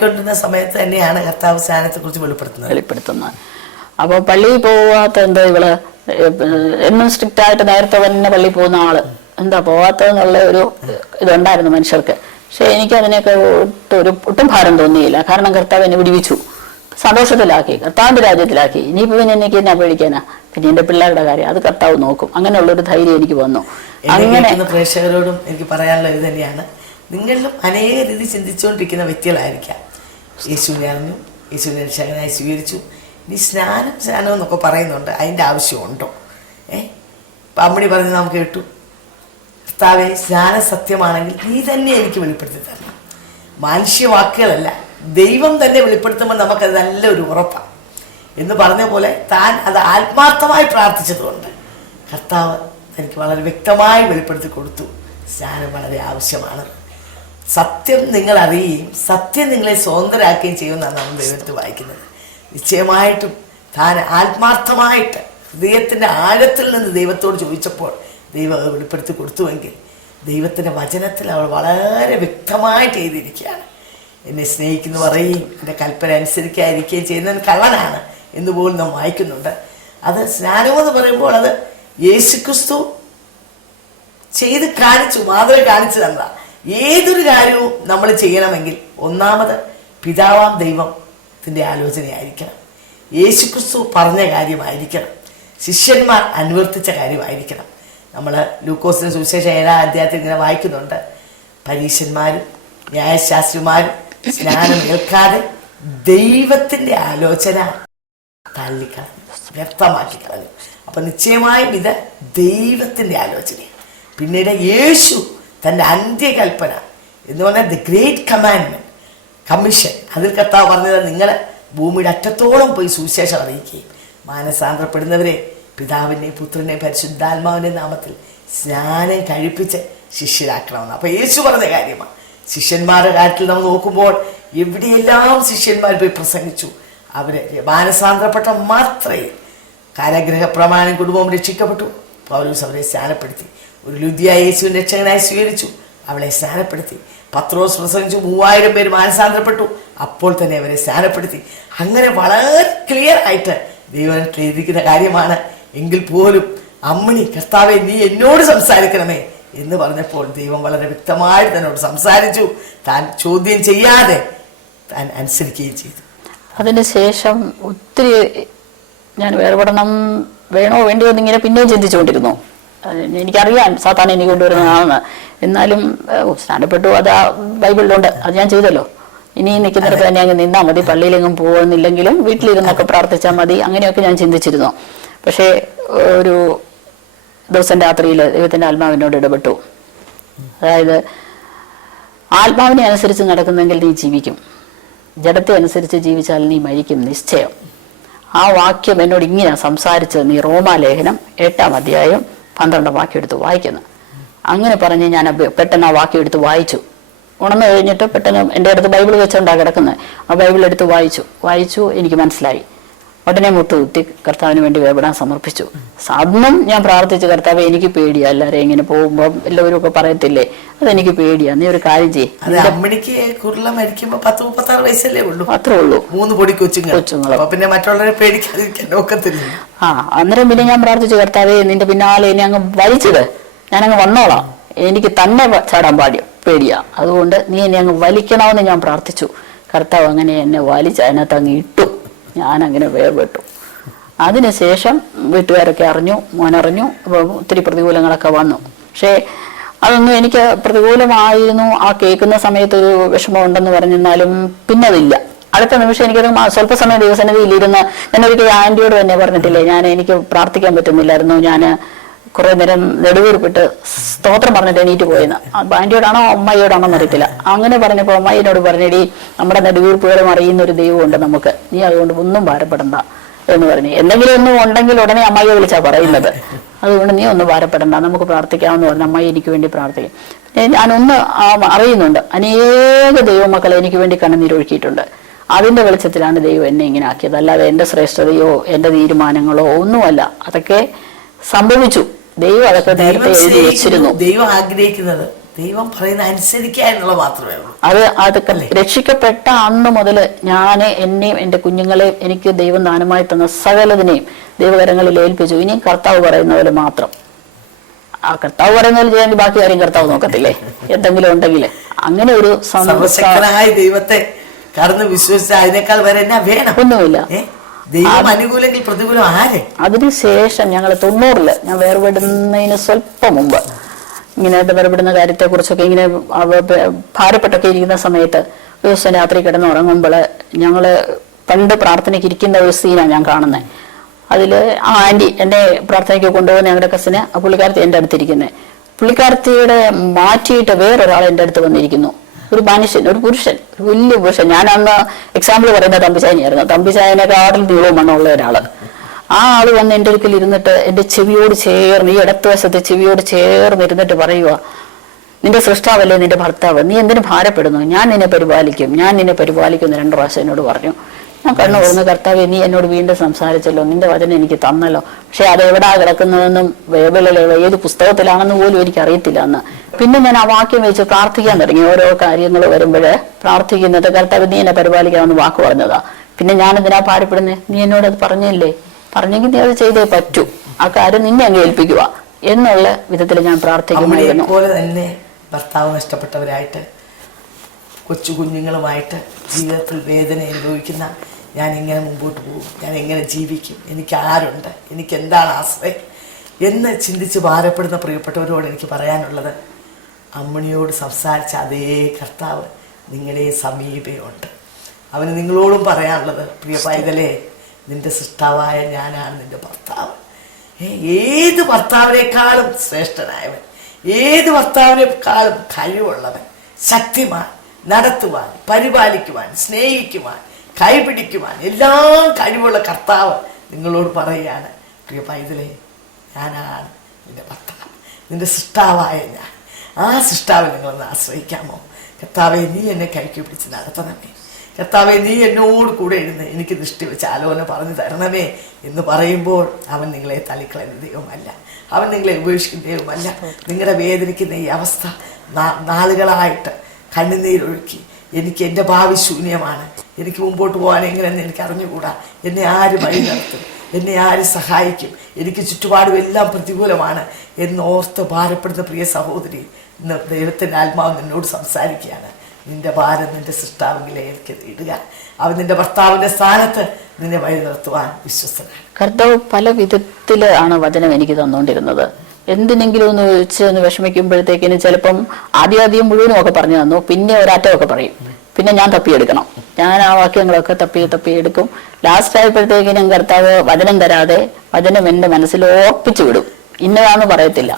ചെല്ലുന്ന സമയത്ത് തന്നെയാണ് കർത്താവ് സ്നാനത്തെ കുറിച്ച് വെളിപ്പെടുത്തുന്നത്. അപ്പൊ പള്ളിയിൽ പോകാത്ത എന്താ, ഇവള് എന്നും സ്ട്രിക്റ്റ് ആയിട്ട് നേരത്തെ തന്നെ പള്ളിയിൽ പോകുന്ന ആള് എന്താ പോകാത്തതെന്നുള്ള ഒരു ഇതുണ്ടായിരുന്നു മനുഷ്യർക്ക്. പക്ഷെ എനിക്ക് അതിനൊക്കെ ഒട്ടും ഭാരം തോന്നിയില്ല. കാരണം കർത്താവ് എന്നെ വിടിവിച്ചു, സന്തോഷത്തിലാക്കി, കർത്താവിന്റെ രാജ്യത്തിലാക്കി. ഇനിയിപ്പോ പിന്നെ എനിക്ക് എന്നാ പേടിക്കാനാ, പിന്നെ എന്റെ പിള്ളേരുടെ കാര്യം അത് കർത്താവ് നോക്കും. അങ്ങനെയുള്ളൊരു ധൈര്യം എനിക്ക് വന്നു. അങ്ങനെ പ്രേക്ഷകരോടും എനിക്ക് പറയാനുള്ള ഇത് തന്നെയാണ്, നിങ്ങളിലും അനേക രീതി ചിന്തിച്ചുകൊണ്ടിരിക്കുന്ന വ്യക്തികളായിരിക്കാം. യേശുവിനെ അറിഞ്ഞു, യേശുവിനെ രക്ഷകനായി സ്വീകരിച്ചു, ഇനി സ്നാനം എന്നൊക്കെ പറയുന്നുണ്ട്, അതിൻ്റെ ആവശ്യമുണ്ടോ? ഇപ്പം അമ്മണി പറഞ്ഞ് നാം കേട്ടു, കർത്താവേ, സ്നാനം സത്യമാണെങ്കിൽ നീ തന്നെ എനിക്ക് വെളിപ്പെടുത്തി തരണം. മനുഷ്യ വാക്കുകളല്ല, ദൈവം തന്നെ വെളിപ്പെടുത്തുമ്പോൾ നമുക്കത് നല്ലൊരു ഉറപ്പാണ് എന്ന് പറഞ്ഞ പോലെ താൻ അത് ആത്മാർത്ഥമായി പ്രാർത്ഥിച്ചതുകൊണ്ട് കർത്താവ് എനിക്ക് വളരെ വ്യക്തമായി വെളിപ്പെടുത്തി കൊടുത്തു, സ്നാനം വളരെ ആവശ്യമാണ്. സത്യം നിങ്ങൾ അറിയുകയും സത്യം നിങ്ങളെ സ്വതന്ത്രരാക്കുകയും ചെയ്യുമെന്നാണ് നമ്മൾ ദൈവത്തിൽ വായിക്കുന്നത്. നിശ്ചയമായിട്ടും താൻ ആത്മാർത്ഥമായിട്ട് ഹൃദയത്തിൻ്റെ ആഴത്തിൽ നിന്ന് ദൈവത്തോട് ചോദിച്ചപ്പോൾ ദൈവം അത് വെളിപ്പെടുത്തി കൊടുത്തുവെങ്കിൽ ദൈവത്തിൻ്റെ വചനത്തിൽ അവൾ വളരെ വ്യക്തമായിട്ട് എഴുതിയിരിക്കുകയാണ്. എന്നെ സ്നേഹിക്കുന്നു പറയുകയും എൻ്റെ കൽപ്പന അനുസരിക്കാതിരിക്കുകയും ചെയ്യുന്നതിന് കള്ളനാണ് എന്ന് പോലും നാം വായിക്കുന്നുണ്ട്. അത് സ്നാനമെന്ന് പറയുമ്പോൾ അത് യേശുക്രിസ്തു ചെയ്ത് കാണിച്ചു, മാതൃക കാണിച്ചു തന്നതാണ്. ഏതൊരു കാര്യവും നമ്മൾ ചെയ്യണമെങ്കിൽ ഒന്നാമത് പിതാവാം ദൈവത്തിൻ്റെ ആലോചനയായിരിക്കണം, യേശുക്രിസ്തു പറഞ്ഞ കാര്യമായിരിക്കണം, ശിഷ്യന്മാർ അനുവർത്തിച്ച കാര്യമായിരിക്കണം. നമ്മൾ ലൂക്കോസിന്റെ സുവിശേഷം 7-ാം അധ്യായത്തിൽ ഇങ്ങനെ വായിക്കുന്നുണ്ട്, പരീശന്മാരും ന്യായശാസ്ത്രിമാരും സ്നാനം ഏൽക്കാതെ ദൈവത്തിൻ്റെ ആലോചന തള്ളിക്കളഞ്ഞു, വ്യക്തമാക്കി കളഞ്ഞു. അപ്പം നിശ്ചയമായും ഇത് ദൈവത്തിൻ്റെ ആലോചനയാണ്. പിന്നീട് യേശു തൻ്റെ അന്ത്യകൽപ്പന എന്ന് പറഞ്ഞാൽ ദ ഗ്രേറ്റ് കമാൻഡ്മെന്റ് കമ്മീഷൻ, അതിൽ കർത്താവ് പറഞ്ഞത് നിങ്ങൾ ഭൂമിയുടെ അറ്റത്തോളം പോയി സുവിശേഷം അറിയിക്കുകയും മാനസാന്തരപ്പെടുന്നവരെ പിതാവിൻ്റെയും പുത്രൻ്റെയും പരിശുദ്ധാത്മാവിൻ്റെയും നാമത്തിൽ സ്നാനം കഴിപ്പിച്ച് ശിഷ്യരാക്കണമെന്ന്. അപ്പോൾ യേശു പറഞ്ഞ കാര്യമാണ്. ശിഷ്യന്മാരുടെ കാര്യത്തിൽ നമ്മൾ നോക്കുമ്പോൾ എവിടെയെല്ലാം ശിഷ്യന്മാർ പോയി പ്രസംഗിച്ചു, അവർ മാനസാന്തരപ്പെട്ട മാത്രമേ കാരാഗ്രഹ പ്രമാണം കുടുംബം രക്ഷിക്കപ്പെട്ടു. പൗലോസ് അവരെ സ്നാനപ്പെടുത്തി. ഒരു ലുദിയ യേശുവിനെ രക്ഷകനായി സ്വീകരിച്ചു, അവളെ സ്നാനപ്പെടുത്തി. പത്രോസ് പ്രസംഗിച്ചു, 3000 പേര് മാനസാന്തരപ്പെട്ടു, അപ്പോൾ തന്നെ അവരെ സ്നാനപ്പെടുത്തി. അങ്ങനെ വളരെ ക്ലിയർ ആയിട്ട് ദൈവം എഴുതിയിരിക്കുന്ന കാര്യമാണ്. എങ്കിൽ പോലും അമ്മണി കർത്താവെ നീ എന്നോട് സംസാരിക്കണമേ എന്ന് പറഞ്ഞപ്പോൾ ദൈവം വളരെ വ്യക്തമായിട്ട് തന്നോട് സംസാരിച്ചു. താൻ ചോദ്യം ചെയ്യാതെ താൻ അനുസരിക്കുകയും ചെയ്തു. അതിനുശേഷം ഒത്തിരി ഞാൻ വേർപെടണം വേണോ വേണ്ടിയോ എന്നിങ്ങനെ പിന്നെയും ചിന്തിച്ചുകൊണ്ടിരുന്നു. എനിക്കറിയാം സാത്താൻ എനിക്ക് കൊണ്ടുവരുന്നതാണെന്ന്. എന്നാലും സ്നാനപ്പെട്ടു, അത് ആ ബൈബിളിലുണ്ട്, അത് ഞാൻ ചെയ്തല്ലോ. ഇനി നിൽക്കുന്നിടത്ത് തന്നെ അങ്ങ് നിന്നാൽ മതി, പള്ളിയിലെങ്ങും പോകുന്നില്ലെങ്കിലും വീട്ടിലിരുന്നൊക്കെ പ്രാർത്ഥിച്ചാൽ മതി, അങ്ങനെയൊക്കെ ഞാൻ ചിന്തിച്ചിരുന്നു. പക്ഷേ ഒരു ദിവസം രാത്രിയിൽ ദൈവത്തിൻ്റെ ആത്മാവിനോട് ഇടപെട്ടു. അതായത് ആത്മാവിനെ അനുസരിച്ച് നടക്കുന്നെങ്കിൽ നീ ജീവിക്കും, ജഡത്തെ അനുസരിച്ച് ജീവിച്ചാൽ നീ മരിക്കും നിശ്ചയം. ആ വാക്യം എന്നോട് ഇങ്ങനെ സംസാരിച്ചത് നീ റോമാലേഖനം 8-ാം അധ്യായം 12-ാം വാക്യം എടുത്ത് വായിക്കുന്നു. അങ്ങനെ പറഞ്ഞ് ഞാൻ പെട്ടെന്ന് ആ വാക്യം എടുത്ത് വായിച്ചു. ഉണർന്നു കഴിഞ്ഞിട്ട് പെട്ടെന്ന് എൻ്റെ അടുത്ത് ബൈബിൾ വെച്ചുകൊണ്ടാണ് കിടക്കുന്നത്. ആ ബൈബിൾ എടുത്ത് വായിച്ചു എനിക്ക് മനസ്സിലായി. ഉടനെ മുട്ടുകുത്തി കർത്താവിന് വേണ്ടി വേപടാൻ സമർപ്പിച്ചു. അന്നും ഞാൻ പ്രാർത്ഥിച്ചു, കർത്താവ് എനിക്ക് പേടിയാ, എല്ലാവരും ഇങ്ങനെ പോകുമ്പോൾ എല്ലാവരും ഒക്കെ പറയത്തില്ലേ, അതെനിക്ക് പേടിയാ, നീ ഒരു കാര്യം ചെയ്യ്. അത്രേ ഉള്ളൂ, 3 പൊടി കൊച്ചുങ്ങൾ, പിന്നെ മറ്റുള്ളവരെ പേടിക്കാതിരിക്കാൻ ഒക്കത്തില്ല. അന്നേരം പിന്നെ ഞാൻ പ്രാർത്ഥിച്ചു, കർത്താവേ നിന്റെ പിന്നാലെ എന്നെ അങ്ങ് വലിച്ചത്, ഞാനങ്ങ് വന്നോളാം, എനിക്ക് തന്നെ ചാടാൻ പേടിയാ, അതുകൊണ്ട് നീ എന്നെ അങ്ങ് വലിക്കണമെന്ന് ഞാൻ പ്രാർത്ഥിച്ചു. കർത്താവ് അങ്ങനെ എന്നെ വലിച്ച് അതിനകത്ത് അങ്ങ് ഇട്ടു. ഞാനങ്ങനെ വേർപെട്ടു. അതിനുശേഷം വീട്ടുകാരൊക്കെ അറിഞ്ഞു, മോനറിഞ്ഞു. അപ്പോൾ ഒത്തിരി പ്രതികൂലങ്ങളൊക്കെ വന്നു. പക്ഷേ അതൊന്നും എനിക്ക് പ്രതികൂലമായിരുന്നു. ആ കേൾക്കുന്ന സമയത്ത് ഒരു വിഷമം ഉണ്ടെന്ന് പറഞ്ഞിരുന്നാലും പിന്നെ അതില്ല. അടുത്ത നിമിഷം എനിക്കത് സ്വല്പ സമയം ദൈവസന്നിധിയിലിരുന്ന് ഞാനൊരിക്കലും ആൻറ്റിയോട് തന്നെ പറഞ്ഞിട്ടില്ലേ, എനിക്ക് പ്രാർത്ഥിക്കാൻ പറ്റുന്നില്ലായിരുന്നു, ഞാൻ കുറെ നേരം നെടുവീർപ്പിട്ട് സ്തോത്രം പറഞ്ഞിട്ട് എണീറ്റ് പോയെന്ന്. ആൻറ്റിയോടാണോ അമ്മയോടാണോ എന്നറിയത്തില്ല. അങ്ങനെ പറഞ്ഞപ്പോൾ അമ്മയോട് പറഞ്ഞിടി, നമ്മുടെ നെടുവീർപ്പുകളും അറിയുന്ന ഒരു ദൈവമുണ്ട് നമുക്ക്, നീ അതുകൊണ്ട് ഒന്നും ഭാരപ്പെടണ്ട എന്ന് പറഞ്ഞു. എന്തെങ്കിലും ഒന്നും ഉണ്ടെങ്കിൽ ഉടനെ അമ്മയെ വിളിച്ചാ പറയുന്നത്. അതുകൊണ്ട് നീ ഒന്നും ഭാരപ്പെടണ്ട, നമുക്ക് പ്രാർത്ഥിക്കാമെന്ന് പറഞ്ഞു. അമ്മയെ എനിക്ക് വേണ്ടി പ്രാർത്ഥിക്കും. ഞാനൊന്ന് അറിയുന്നുണ്ട്, അനേക ദൈവമക്കളെ എനിക്ക് വേണ്ടി കണ്ണുനീരൊഴുക്കിയിട്ടുണ്ട്. അതിന്റെ വെളിച്ചത്തിലാണ് ദൈവം എന്നെ ഇങ്ങനെ ആക്കിയത്. അല്ലാതെ എന്റെ ശ്രേഷ്ഠതയോ എന്റെ തീരുമാനങ്ങളോ ഒന്നുമല്ല. അതൊക്കെ സംഭവിച്ചു. ദൈവം അതൊക്കെ നേരത്തെ എഴുതി വെച്ചിരുന്നു. ദൈവം ആഗ്രഹിക്കുന്നത് ദൈവം പറയുന്ന അനുസരിക്കുക എന്നുള്ളത് മാത്രമേ ഉള്ളൂ. അതൊക്കെ രക്ഷിക്കപ്പെട്ട അന്ന് മുതൽ ഞാൻ എന്നെയും എന്റെ കുഞ്ഞുങ്ങളെയും എനിക്ക് ദൈവം ദാനമായി തന്ന സകലതിനെയും ദൈവകരങ്ങളിൽ ഏൽപ്പിച്ചു. ഇനിയും കർത്താവ് പറയുന്ന പോലെ മാത്രം. ആ കർത്താവ് പറയുന്ന പോലെ ചെയ്യാൻ ബാക്കി കാര്യം കർത്താവ് നോക്കത്തില്ലേ, എന്തെങ്കിലും ഉണ്ടെങ്കിൽ. അങ്ങനെ ഒരു സർവശക്തനായ ദൈവത്തെ കടന്ന് വിശ്വസിച്ച അതിനേക്കാൾ വരെ എന്നാ വേണം? ഒന്നുമില്ല. അനുകൂലെങ്കിൽ പ്രതികൂലം ആരെ? അതിനുശേഷം ഞങ്ങൾ 90-ൽ ഞാൻ വേർപെടുന്നതിന് സ്വല്പം മുമ്പ് ഇങ്ങനെ വേർപെടുന്ന കാര്യത്തെക്കുറിച്ചൊക്കെ ഇങ്ങനെ ഭാരപ്പെട്ടൊക്കെ ഇരിക്കുന്ന സമയത്ത് ഒരു ദിവസം രാത്രി കിടന്നുറങ്ങുമ്പോൾ ഞങ്ങള് പണ്ട് പ്രാർത്ഥനയ്ക്ക് ഇരിക്കുന്ന ഒരു സീനാണ് ഞാൻ കാണുന്നത്. അതിൽ ആ ആൻറ്റി എന്നെ പ്രാർത്ഥനയ്ക്ക് കൊണ്ടുപോകുന്ന ഞങ്ങളുടെ കസിന്, ആ പുള്ളിക്കാരത്തി എൻ്റെ അടുത്തിരിക്കുന്നത്. പുള്ളിക്കാരത്തിയുടെ മാറ്റിയിട്ട് വേറൊരാൾ എൻ്റെ അടുത്ത് വന്നിരിക്കുന്നു. ഒരു മനുഷ്യൻ, ഒരു പുരുഷൻ, ഒരു വലിയ പുരുഷൻ. ഞാൻ അന്ന് എക്സാമ്പിൾ പറയുന്നത് തമ്പിച്ചായനായിരുന്നു. തമ്പിച്ചായനെക്കാട്ടിൽ നീളവും മണ്ണമുള്ള ഒരാള്. ആ ആള് വന്ന് എൻ്റെ അടുക്കൽ ഇരുന്നിട്ട് എൻ്റെ ചെവിയോട് ചേർന്ന്, ഈ ഇടത്ത് വശത്തെ ചെവിയോട് ചേർന്ന് ഇരുന്നിട്ട് പറയുക, നിന്റെ സൃഷ്ടാവല്ലേ നിന്റെ ഭർത്താവ്, നീ എന്തിനു ഭാരപ്പെടുന്നു, ഞാൻ നിന്നെ പരിപാലിക്കും, ഞാൻ നിന്നെ പരിപാലിക്കും എന്ന് 2 പ്രാവശ്യം എന്നോട് പറഞ്ഞു. ഞാൻ കണ്ണു തുറന്ന്, കർത്താവേ നീ എന്നോട് വീണ്ടും സംസാരിച്ചല്ലോ, നിന്റെ വചനം എനിക്ക് തന്നല്ലോ, പക്ഷെ അതെവിടാ കിടക്കുന്നതെന്നും ബൈബിളിലെ ഏത് പുസ്തകത്തിലാണെന്ന് പോലും എനിക്ക് അറിയത്തില്ല അന്ന്. പിന്നെ ഞാൻ ആ വാക്യം വെച്ച് പ്രാർത്ഥിക്കാൻ തുടങ്ങി. ഓരോ കാര്യങ്ങൾ വരുമ്പോഴേ പ്രാർത്ഥിക്കുന്നത്, കർത്താവ് നീ എന്നെ പരിപാലിക്കാമെന്ന് വാക്ക് പറഞ്ഞതാ. പിന്നെ ഞാൻ എന്തിനാ ഭാരപ്പെടുന്നത്, നീ എന്നോട് അത് പറഞ്ഞില്ലേ, പറഞ്ഞെങ്കിൽ നീ അത് ചെയ്തേ പറ്റൂ, ആ കാര്യം നിന്നെ അങ്ങ് ഏൽപ്പിക്കുക എന്നുള്ള വിധത്തിൽ ഞാൻ പ്രാർത്ഥിക്കുമായിരുന്നു. പോലെ തന്നെ ഭർത്താവ് നഷ്ടപ്പെട്ടവരായിട്ട് കൊച്ചു കുഞ്ഞുങ്ങളുമായിട്ട് ജീവിതത്തിൽ വേദന അനുഭവിക്കുന്ന ഞാൻ എങ്ങനെ മുമ്പോട്ട് പോകും, ഞാൻ എങ്ങനെ ജീവിക്കും, എനിക്ക് ആരുണ്ട്, എനിക്ക് എന്താണ് ആശ്രയം എന്ന് ചിന്തിച്ച് ഭാരപ്പെടുന്ന പ്രിയപ്പെട്ടവരോട് എനിക്ക് പറയാനുള്ളത്, അമ്മണിയോട് സംസാരിച്ച അതേ കർത്താവ് നിങ്ങളുടെ സമീപമുണ്ട്. അവന് നിങ്ങളോടും പറയാനുള്ളത്, പ്രിയ പൈതലേ, നിന്റെ സൃഷ്ടാവായ ഞാനാണ് നിന്റെ ഭർത്താവ്. ഏത് ഭർത്താവിനേക്കാളും ശ്രേഷ്ഠനായവൻ, ഏത് ഭർത്താവിനേക്കാളും കഴിവുള്ളവൻ, ശക്തിമാൻ, നടത്തുവാൻ, പരിപാലിക്കുവാൻ, സ്നേഹിക്കുവാൻ, കൈപിടിക്കുവാൻ എല്ലാം കഴിവുള്ള കർത്താവ് നിങ്ങളോട് പറയുകയാണ്, പ്രിയ പൈതലേ, ഞാനാണ് നിന്റെ ഭർത്താവ്, നിന്റെ സൃഷ്ടാവായ ഞാൻ. ആ സൃഷ്ടാവിൽ നിങ്ങളൊന്ന് ആശ്രയിക്കാമോ? കർത്താവെ നീ എന്നെ കൈക്ക് പിടിച്ച് നടത്തണമേ, കർത്താവെ നീ എന്നോട് കൂടെ ഇരുന്ന് എനിക്ക് ദൃഷ്ടി വെച്ച് ആലോചന പറഞ്ഞു തരണമേ എന്ന് പറയുമ്പോൾ അവൻ നിങ്ങളെ തള്ളിക്കളയുന്ന ദൈവമല്ല, അവൻ നിങ്ങളെ ഉപേക്ഷിക്കുന്ന ദൈവമല്ല. നിങ്ങളുടെ വേദനിക്കുന്ന ഈ അവസ്ഥ നാളുകളായിട്ട് കണ്ണുനീരൊഴുക്കി എനിക്ക് എൻ്റെ ഭാവി ശൂന്യമാണ്, എനിക്ക് മുമ്പോട്ട് പോകാൻ എങ്ങനെയെന്ന് എനിക്ക് അറിഞ്ഞുകൂടാ, എന്നെ ആര് വഴി നടത്തും, എന്നെ ആര് സഹായിക്കും, എനിക്ക് ചുറ്റുപാടും എല്ലാം പ്രതികൂലമാണ് എന്നോർത്ത് ഭാരപ്പെടുന്ന പ്രിയ സഹോദരി, ഇന്ന് ദൈവത്തിൻ്റെ ആത്മാവ് നിന്നോട് സംസാരിക്കുകയാണ്. നിന്റെ ഭാരം നിന്റെ സൃഷ്ടാവിലേക്ക് ഇടുക. അവൻ നിന്റെ ഭർത്താവിന്റെ സ്ഥാനത്ത് നിന്നെ വഴി നടത്തുവാൻ വിശ്വസ്തനാണ്. കർത്താവ് പല വിധത്തിലാണ് വചനം എനിക്ക് തന്നുകൊണ്ടിരുന്നത്. എന്തിനെങ്കിലും ഒന്ന് വെച്ച് ഒന്ന് വിഷമിക്കുമ്പോഴത്തേക്കിന് ചിലപ്പം ആദ്യം മുഴുവനും ഒക്കെ പറഞ്ഞു തന്നു, പിന്നെ ഒരറ്റമൊക്കെ പറയും, പിന്നെ ഞാൻ തപ്പിയെടുക്കണം. ഞാൻ ആ വാക്യങ്ങളൊക്കെ തപ്പിയെടുക്കും. ലാസ്റ്റ് ആയപ്പോഴത്തേക്കിനും കർത്താവ് വചനം തരാതെ വചനം എൻ്റെ മനസ്സിൽ ഓർപ്പിച്ചു വിടും. ഇന്നതാന്ന് പറയത്തില്ല,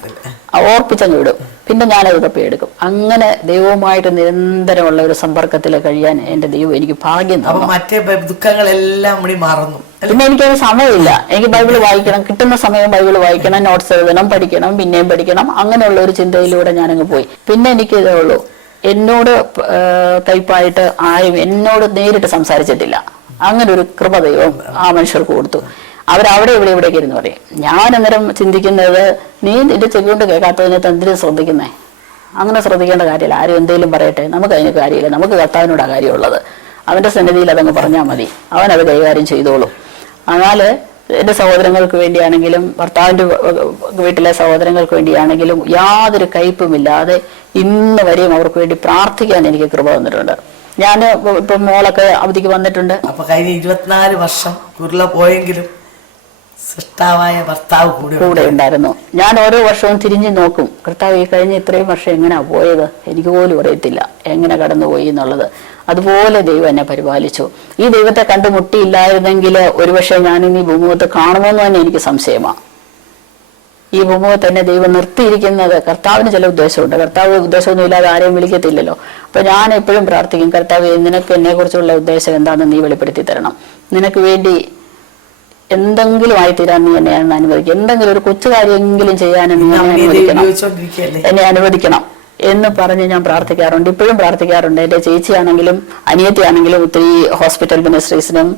ഓർപ്പിച്ചങ്ങ് വിടും. പിന്നെ ഞാനത് തപ്പിയെടുക്കും. അങ്ങനെ ദൈവവുമായിട്ട് നിരന്തരമുള്ള ഒരു സമ്പർക്കത്തിൽ കഴിയാൻ എൻ്റെ ദൈവം എനിക്ക് ഭാഗ്യം തന്നു. മറ്റേ ദുഃഖങ്ങളെല്ലാം മറന്നു. പിന്നെ എനിക്കത് സമയമില്ല. എനിക്ക് ബൈബിള് വായിക്കണം, കിട്ടുന്ന സമയം ബൈബിള് വായിക്കണം, നോട്ട്സ് എഴുതണം, പഠിക്കണം, പിന്നെയും പഠിക്കണം. അങ്ങനെയുള്ള ഒരു ചിന്തയിലൂടെ ഞാനങ്ങ് പോയി. പിന്നെ എനിക്ക് ഇതേ ഉള്ളൂ, എന്നോട് കയ്പായിട്ട് ആരും എന്നോട് നേരിട്ട് സംസാരിച്ചിട്ടില്ല. അങ്ങനെ ഒരു കൃപ ദൈവം ആ മനുഷ്യർക്ക് കൊടുത്തു. അവരവിടെ ഇവിടേക്ക് ഇരുന്ന് പറയും. ഞാൻ അന്നേരം ചിന്തിക്കുന്നത്, നീ നിന്റെ ചെവി കൊണ്ട് കേൾക്കാത്തതിനകത്ത് എന്തിനും ശ്രദ്ധിക്കുന്നേ? അങ്ങനെ ശ്രദ്ധിക്കേണ്ട കാര്യമില്ല. ആരും എന്തെങ്കിലും പറയട്ടെ, നമുക്ക് അതിന് കാര്യമില്ല. നമുക്ക് കർത്താവിനോട് ആ കാര്യമുള്ളത്. അവന്റെ സന്നിധിയിൽ അതങ്ങ് പറഞ്ഞാൽ മതി, അവനത് കൈകാര്യം ചെയ്തോളും. എന്നാൽ എൻ്റെ സഹോദരങ്ങൾക്ക് വേണ്ടിയാണെങ്കിലും ഭർത്താവിൻ്റെ വീട്ടിലെ സഹോദരങ്ങൾക്ക് വേണ്ടിയാണെങ്കിലും യാതൊരു കയ്പുമില്ലാതെ ഇന്ന് വരെയും അവർക്ക് വേണ്ടി പ്രാർത്ഥിക്കാൻ എനിക്ക് കൃപ തന്നിട്ടുണ്ട്. ഞാൻ ഇപ്പം മോളൊക്കെ അവധിക്ക് വന്നിട്ടുണ്ട്. അപ്പൊ കഴിഞ്ഞ 24 വർഷം കുരുള പോയെങ്കിലും സൃഷ്ടാവായ ഭർത്താവ് കൂടെ ഉണ്ടായിരുന്നു. ഞാൻ ഓരോ വർഷവും തിരിഞ്ഞു നോക്കും, കർത്താവ് ഈ കഴിഞ്ഞ ഇത്രയും വർഷം എങ്ങനെയാ പോയത്, എനിക്ക് പോലും അറിയത്തില്ല എങ്ങനെ കടന്നുപോയി എന്നുള്ളത്. അതുപോലെ ദൈവം എന്നെ പരിപാലിച്ചു. ഈ ദൈവത്തെ കണ്ടുമുട്ടിയില്ലായിരുന്നെങ്കിൽ ഒരുപക്ഷെ ഞാനിന്ന് ഈ ഭൂമുഖത്ത് കാണുമെന്ന് തന്നെ എനിക്ക് സംശയമാണ്. ഈ ഭൂമുഖത്ത് തന്നെ ദൈവം നിർത്തിയിരിക്കുന്നത് കർത്താവിന് ചില ഉദ്ദേശമുണ്ട്. കർത്താവ് ഉദ്ദേശമൊന്നും ഇല്ലാതെ ആരെയും വിളിക്കത്തില്ലല്ലോ. അപ്പൊ ഞാൻ എപ്പോഴും പ്രാർത്ഥിക്കും, കർത്താവ് നിനക്ക് എന്നെ കുറിച്ചുള്ള ഉദ്ദേശം എന്താണെന്ന് നീ വെളിപ്പെടുത്തി തരണം. നിനക്ക് വേണ്ടി എന്തെങ്കിലും ആയിത്തീരാൻ നീ എന്നെ അനുവദിക്കും. എന്തെങ്കിലും ഒരു കൊച്ചു കാര്യമെങ്കിലും ചെയ്യാൻ എന്നെ അനുവദിക്കണം എന്ന് പറഞ്ഞ് ഞാൻ പ്രാർത്ഥിക്കാറുണ്ട്. ഇപ്പോഴും പ്രാർത്ഥിക്കാറുണ്ട്. എൻ്റെ ചേച്ചിയാണെങ്കിലും അനിയത്തിയാണെങ്കിലും ഒത്തിരി ഹോസ്പിറ്റൽ മിനിസ്ട്രീസിനും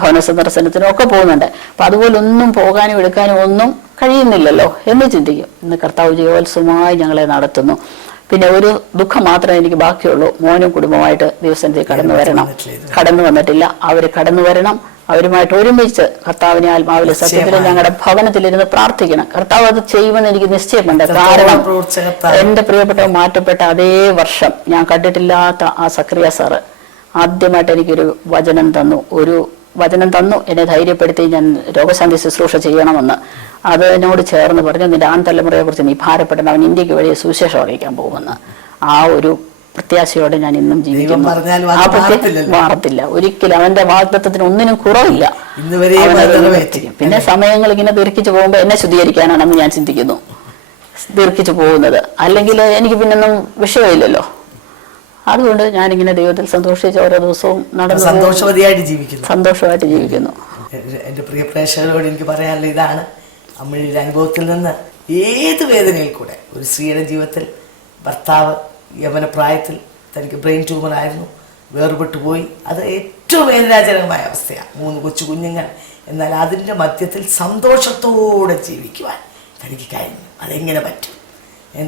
ഭവന സന്ദർശനത്തിനും ഒക്കെ പോകുന്നുണ്ട്. അപ്പൊ അതുപോലെ ഒന്നും പോകാനും എടുക്കാനും ഒന്നും കഴിയുന്നില്ലല്ലോ എന്ന് ചിന്തിക്കും. ഇന്ന് കർത്താവ് ജയോത്സവമായി ഞങ്ങളെ നടത്തുന്നു. പിന്നെ ഒരു ദുഃഖം മാത്രമേ എനിക്ക് ബാക്കിയുള്ളൂ, മോനും കുടുംബമായിട്ട് ദിവസത്തിൽ കടന്നു വന്നിട്ടില്ല. അവർ കടന്നു വരണം. അവരുമായിട്ട് ഒരുമിച്ച് കർത്താവിനെ ആത്മാവിലെ സത്യത്തിൽ ഞങ്ങളുടെ ഭവനത്തിലിരുന്ന് പ്രാർത്ഥിക്കണം. കർത്താവ് അത് ചെയ്യുമെന്ന് എനിക്ക് നിശ്ചയമുണ്ട്. കാരണം എന്റെ പ്രിയപ്പെട്ട മാറ്റപ്പെട്ട അതേ വർഷം ഞാൻ കണ്ടിട്ടില്ലാത്ത ആ സക്രിയ സാറ് ആദ്യമായിട്ട് എനിക്കൊരു വചനം തന്നു. എന്നെ ധൈര്യപ്പെടുത്തി ഞാൻ രോഗശാന്തി ശുശ്രൂഷ ചെയ്യണമെന്ന്. അതിനോട് ചേർന്ന് പറഞ്ഞു, നിന്റെ ആൺതലമുറയെ കുറിച്ച് നീ ഭാരപ്പെടണം, അവൻ ഇന്ത്യക്ക് വഴി സുവിശേഷം അറിയിക്കാൻ പോകുമെന്ന്. ആ ഒരു പ്രത്യാശയോടെ ഞാൻ ഇന്നും ജീവിക്കുന്നു. മാറത്തില്ല ഒരിക്കലും. അവന്റെ വാഗ്ദത്തത്തിന് ഒന്നിനും കുറവില്ല. പിന്നെ സമയങ്ങൾ ഇങ്ങനെ ദീർഘിച്ചു പോകുമ്പോ എന്നെ ശുദ്ധീകരിക്കാനാണെന്ന് ഞാൻ ചിന്തിക്കുന്നു, ദീർഘിച്ചു പോകുന്നത്. അല്ലെങ്കിൽ എനിക്ക് പിന്നൊന്നും വിഷയമില്ലല്ലോ. അതുകൊണ്ട് ഞാനിങ്ങനെ ദൈവത്തിൽ സന്തോഷിച്ച് ഓരോ ദിവസവും നടന്നു സന്തോഷമായിട്ട് ജീവിക്കുന്നു. എൻ്റെ പ്രിയ പ്രേക്ഷകരോട് എനിക്ക് പറയാനുള്ള ഇതാണ്, അമ്മയുടെ അനുഭവത്തിൽ നിന്ന് ഏത് വേദനയിൽ കൂടെ ഒരു സ്ത്രീയുടെ ജീവിതത്തിൽ ഭർത്താവ് യവനപ്രായത്തിൽ തനിക്ക് ബ്രെയിൻ ട്യൂമറായിരുന്നു, വേർപെട്ടു പോയി. അത് ഏറ്റവും വേദനാജനകമായ അവസ്ഥയാണ്. 3 കൊച്ചു കുഞ്ഞുങ്ങൾ. എന്നാൽ അതിൻ്റെ മധ്യത്തിൽ സന്തോഷത്തോടെ ജീവിക്കുവാൻ തനിക്ക് കഴിഞ്ഞു. അതെങ്ങനെ പറ്റും?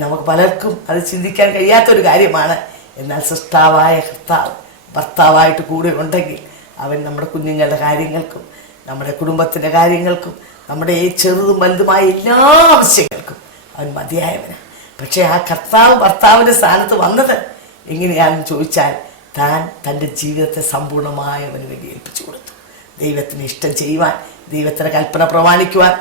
നമുക്ക് പലർക്കും അത് ചിന്തിക്കാൻ കഴിയാത്തൊരു കാര്യമാണ്. എന്നാൽ സൃഷ്ടാവായ കർത്താവ് ഭർത്താവായിട്ട് കൂടെ ഉണ്ടെങ്കിൽ അവൻ നമ്മുടെ കുഞ്ഞുങ്ങളുടെ കാര്യങ്ങൾക്കും നമ്മുടെ കുടുംബത്തിൻ്റെ കാര്യങ്ങൾക്കും നമ്മുടെ ചെറുതും വലുതുമായ എല്ലാ ആവശ്യങ്ങൾക്കും അവൻ മതിയായവനാണ്. പക്ഷേ ആ കർത്താവ് ഭർത്താവിൻ്റെ സ്ഥാനത്ത് വന്നത് എങ്ങനെയാണെന്ന് ചോദിച്ചാൽ, താൻ തൻ്റെ ജീവിതത്തെ സമ്പൂർണ്ണമായി അവന് വേണ്ടി ഏൽപ്പിച്ചു കൊടുത്തു. ദൈവത്തിന് ഇഷ്ടം ചെയ്യുവാൻ, ദൈവത്തിൻ്റെ കൽപ്പന പ്രമാണിക്കുവാൻ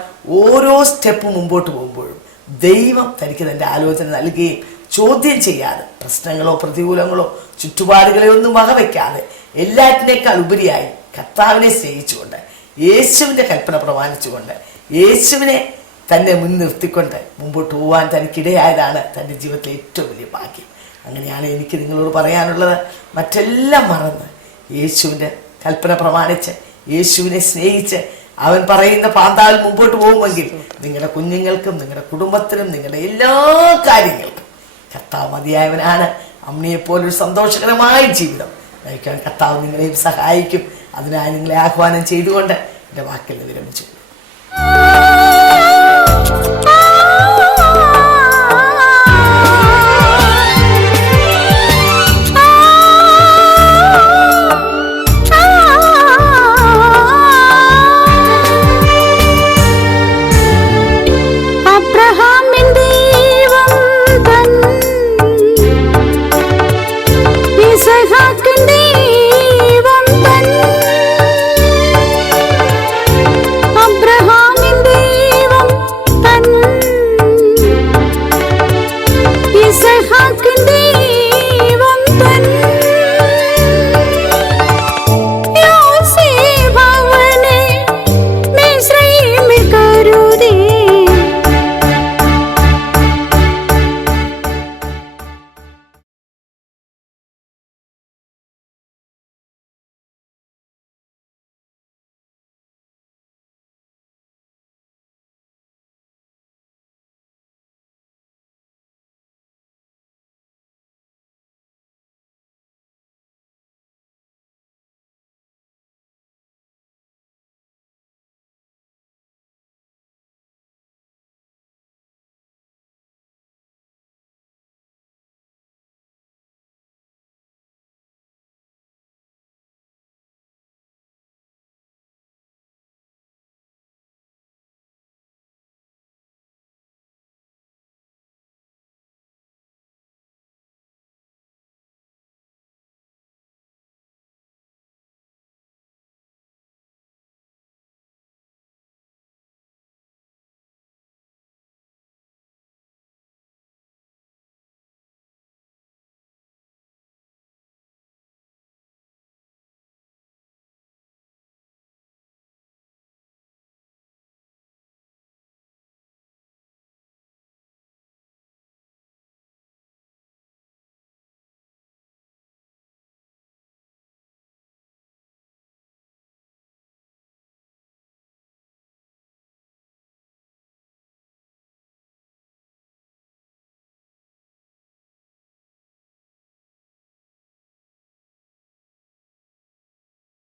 ഓരോ സ്റ്റെപ്പ് മുമ്പോട്ട് പോകുമ്പോഴും ദൈവം തനിക്ക് തൻ്റെ ആലോചന നൽകുകയും ചോദ്യം ചെയ്യാതെ, പ്രശ്നങ്ങളോ പ്രതികൂലങ്ങളോ ചുറ്റുപാടുകളെയോ ഒന്നും വകവയ്ക്കാതെ, എല്ലാറ്റിനേക്കാൾ ഉപരിയായി കർത്താവിനെ സ്നേഹിച്ചുകൊണ്ട്, യേശുവിൻ്റെ കൽപ്പന പ്രമാണിച്ചുകൊണ്ട്, യേശുവിനെ തന്നെ മുൻനിർത്തിക്കൊണ്ട് മുമ്പോട്ട് പോകാൻ തനിക്കിടയായതാണ് തൻ്റെ ജീവിതത്തിലെ ഏറ്റവും വലിയ ഭാഗ്യം. അങ്ങനെയാണ് എനിക്ക് നിങ്ങളോട് പറയാനുള്ളത്. മറ്റെല്ലാം മറന്ന് യേശുവിൻ്റെ കൽപ്പന പ്രമാണിച്ച്, യേശുവിനെ സ്നേഹിച്ച്, അവൻ പറയുന്ന പാന്താവിൽ മുമ്പോട്ട് പോകുമെങ്കിൽ നിങ്ങളുടെ കുഞ്ഞുങ്ങൾക്കും നിങ്ങളുടെ കുടുംബത്തിനും നിങ്ങളുടെ എല്ലാ കാര്യങ്ങൾക്കും കർത്താവ് മതിയായവനാണ്. അമ്മയെപ്പോലൊരു സന്തോഷകരമായ ജീവിതം നയിക്കാൻ കർത്താവ് നിങ്ങളെയും സഹായിക്കും. അതിനായി നിങ്ങളെ ആഹ്വാനം ചെയ്തുകൊണ്ട് എൻ്റെ വാക്കിൽ നിന്ന് വിരമിച്ചു.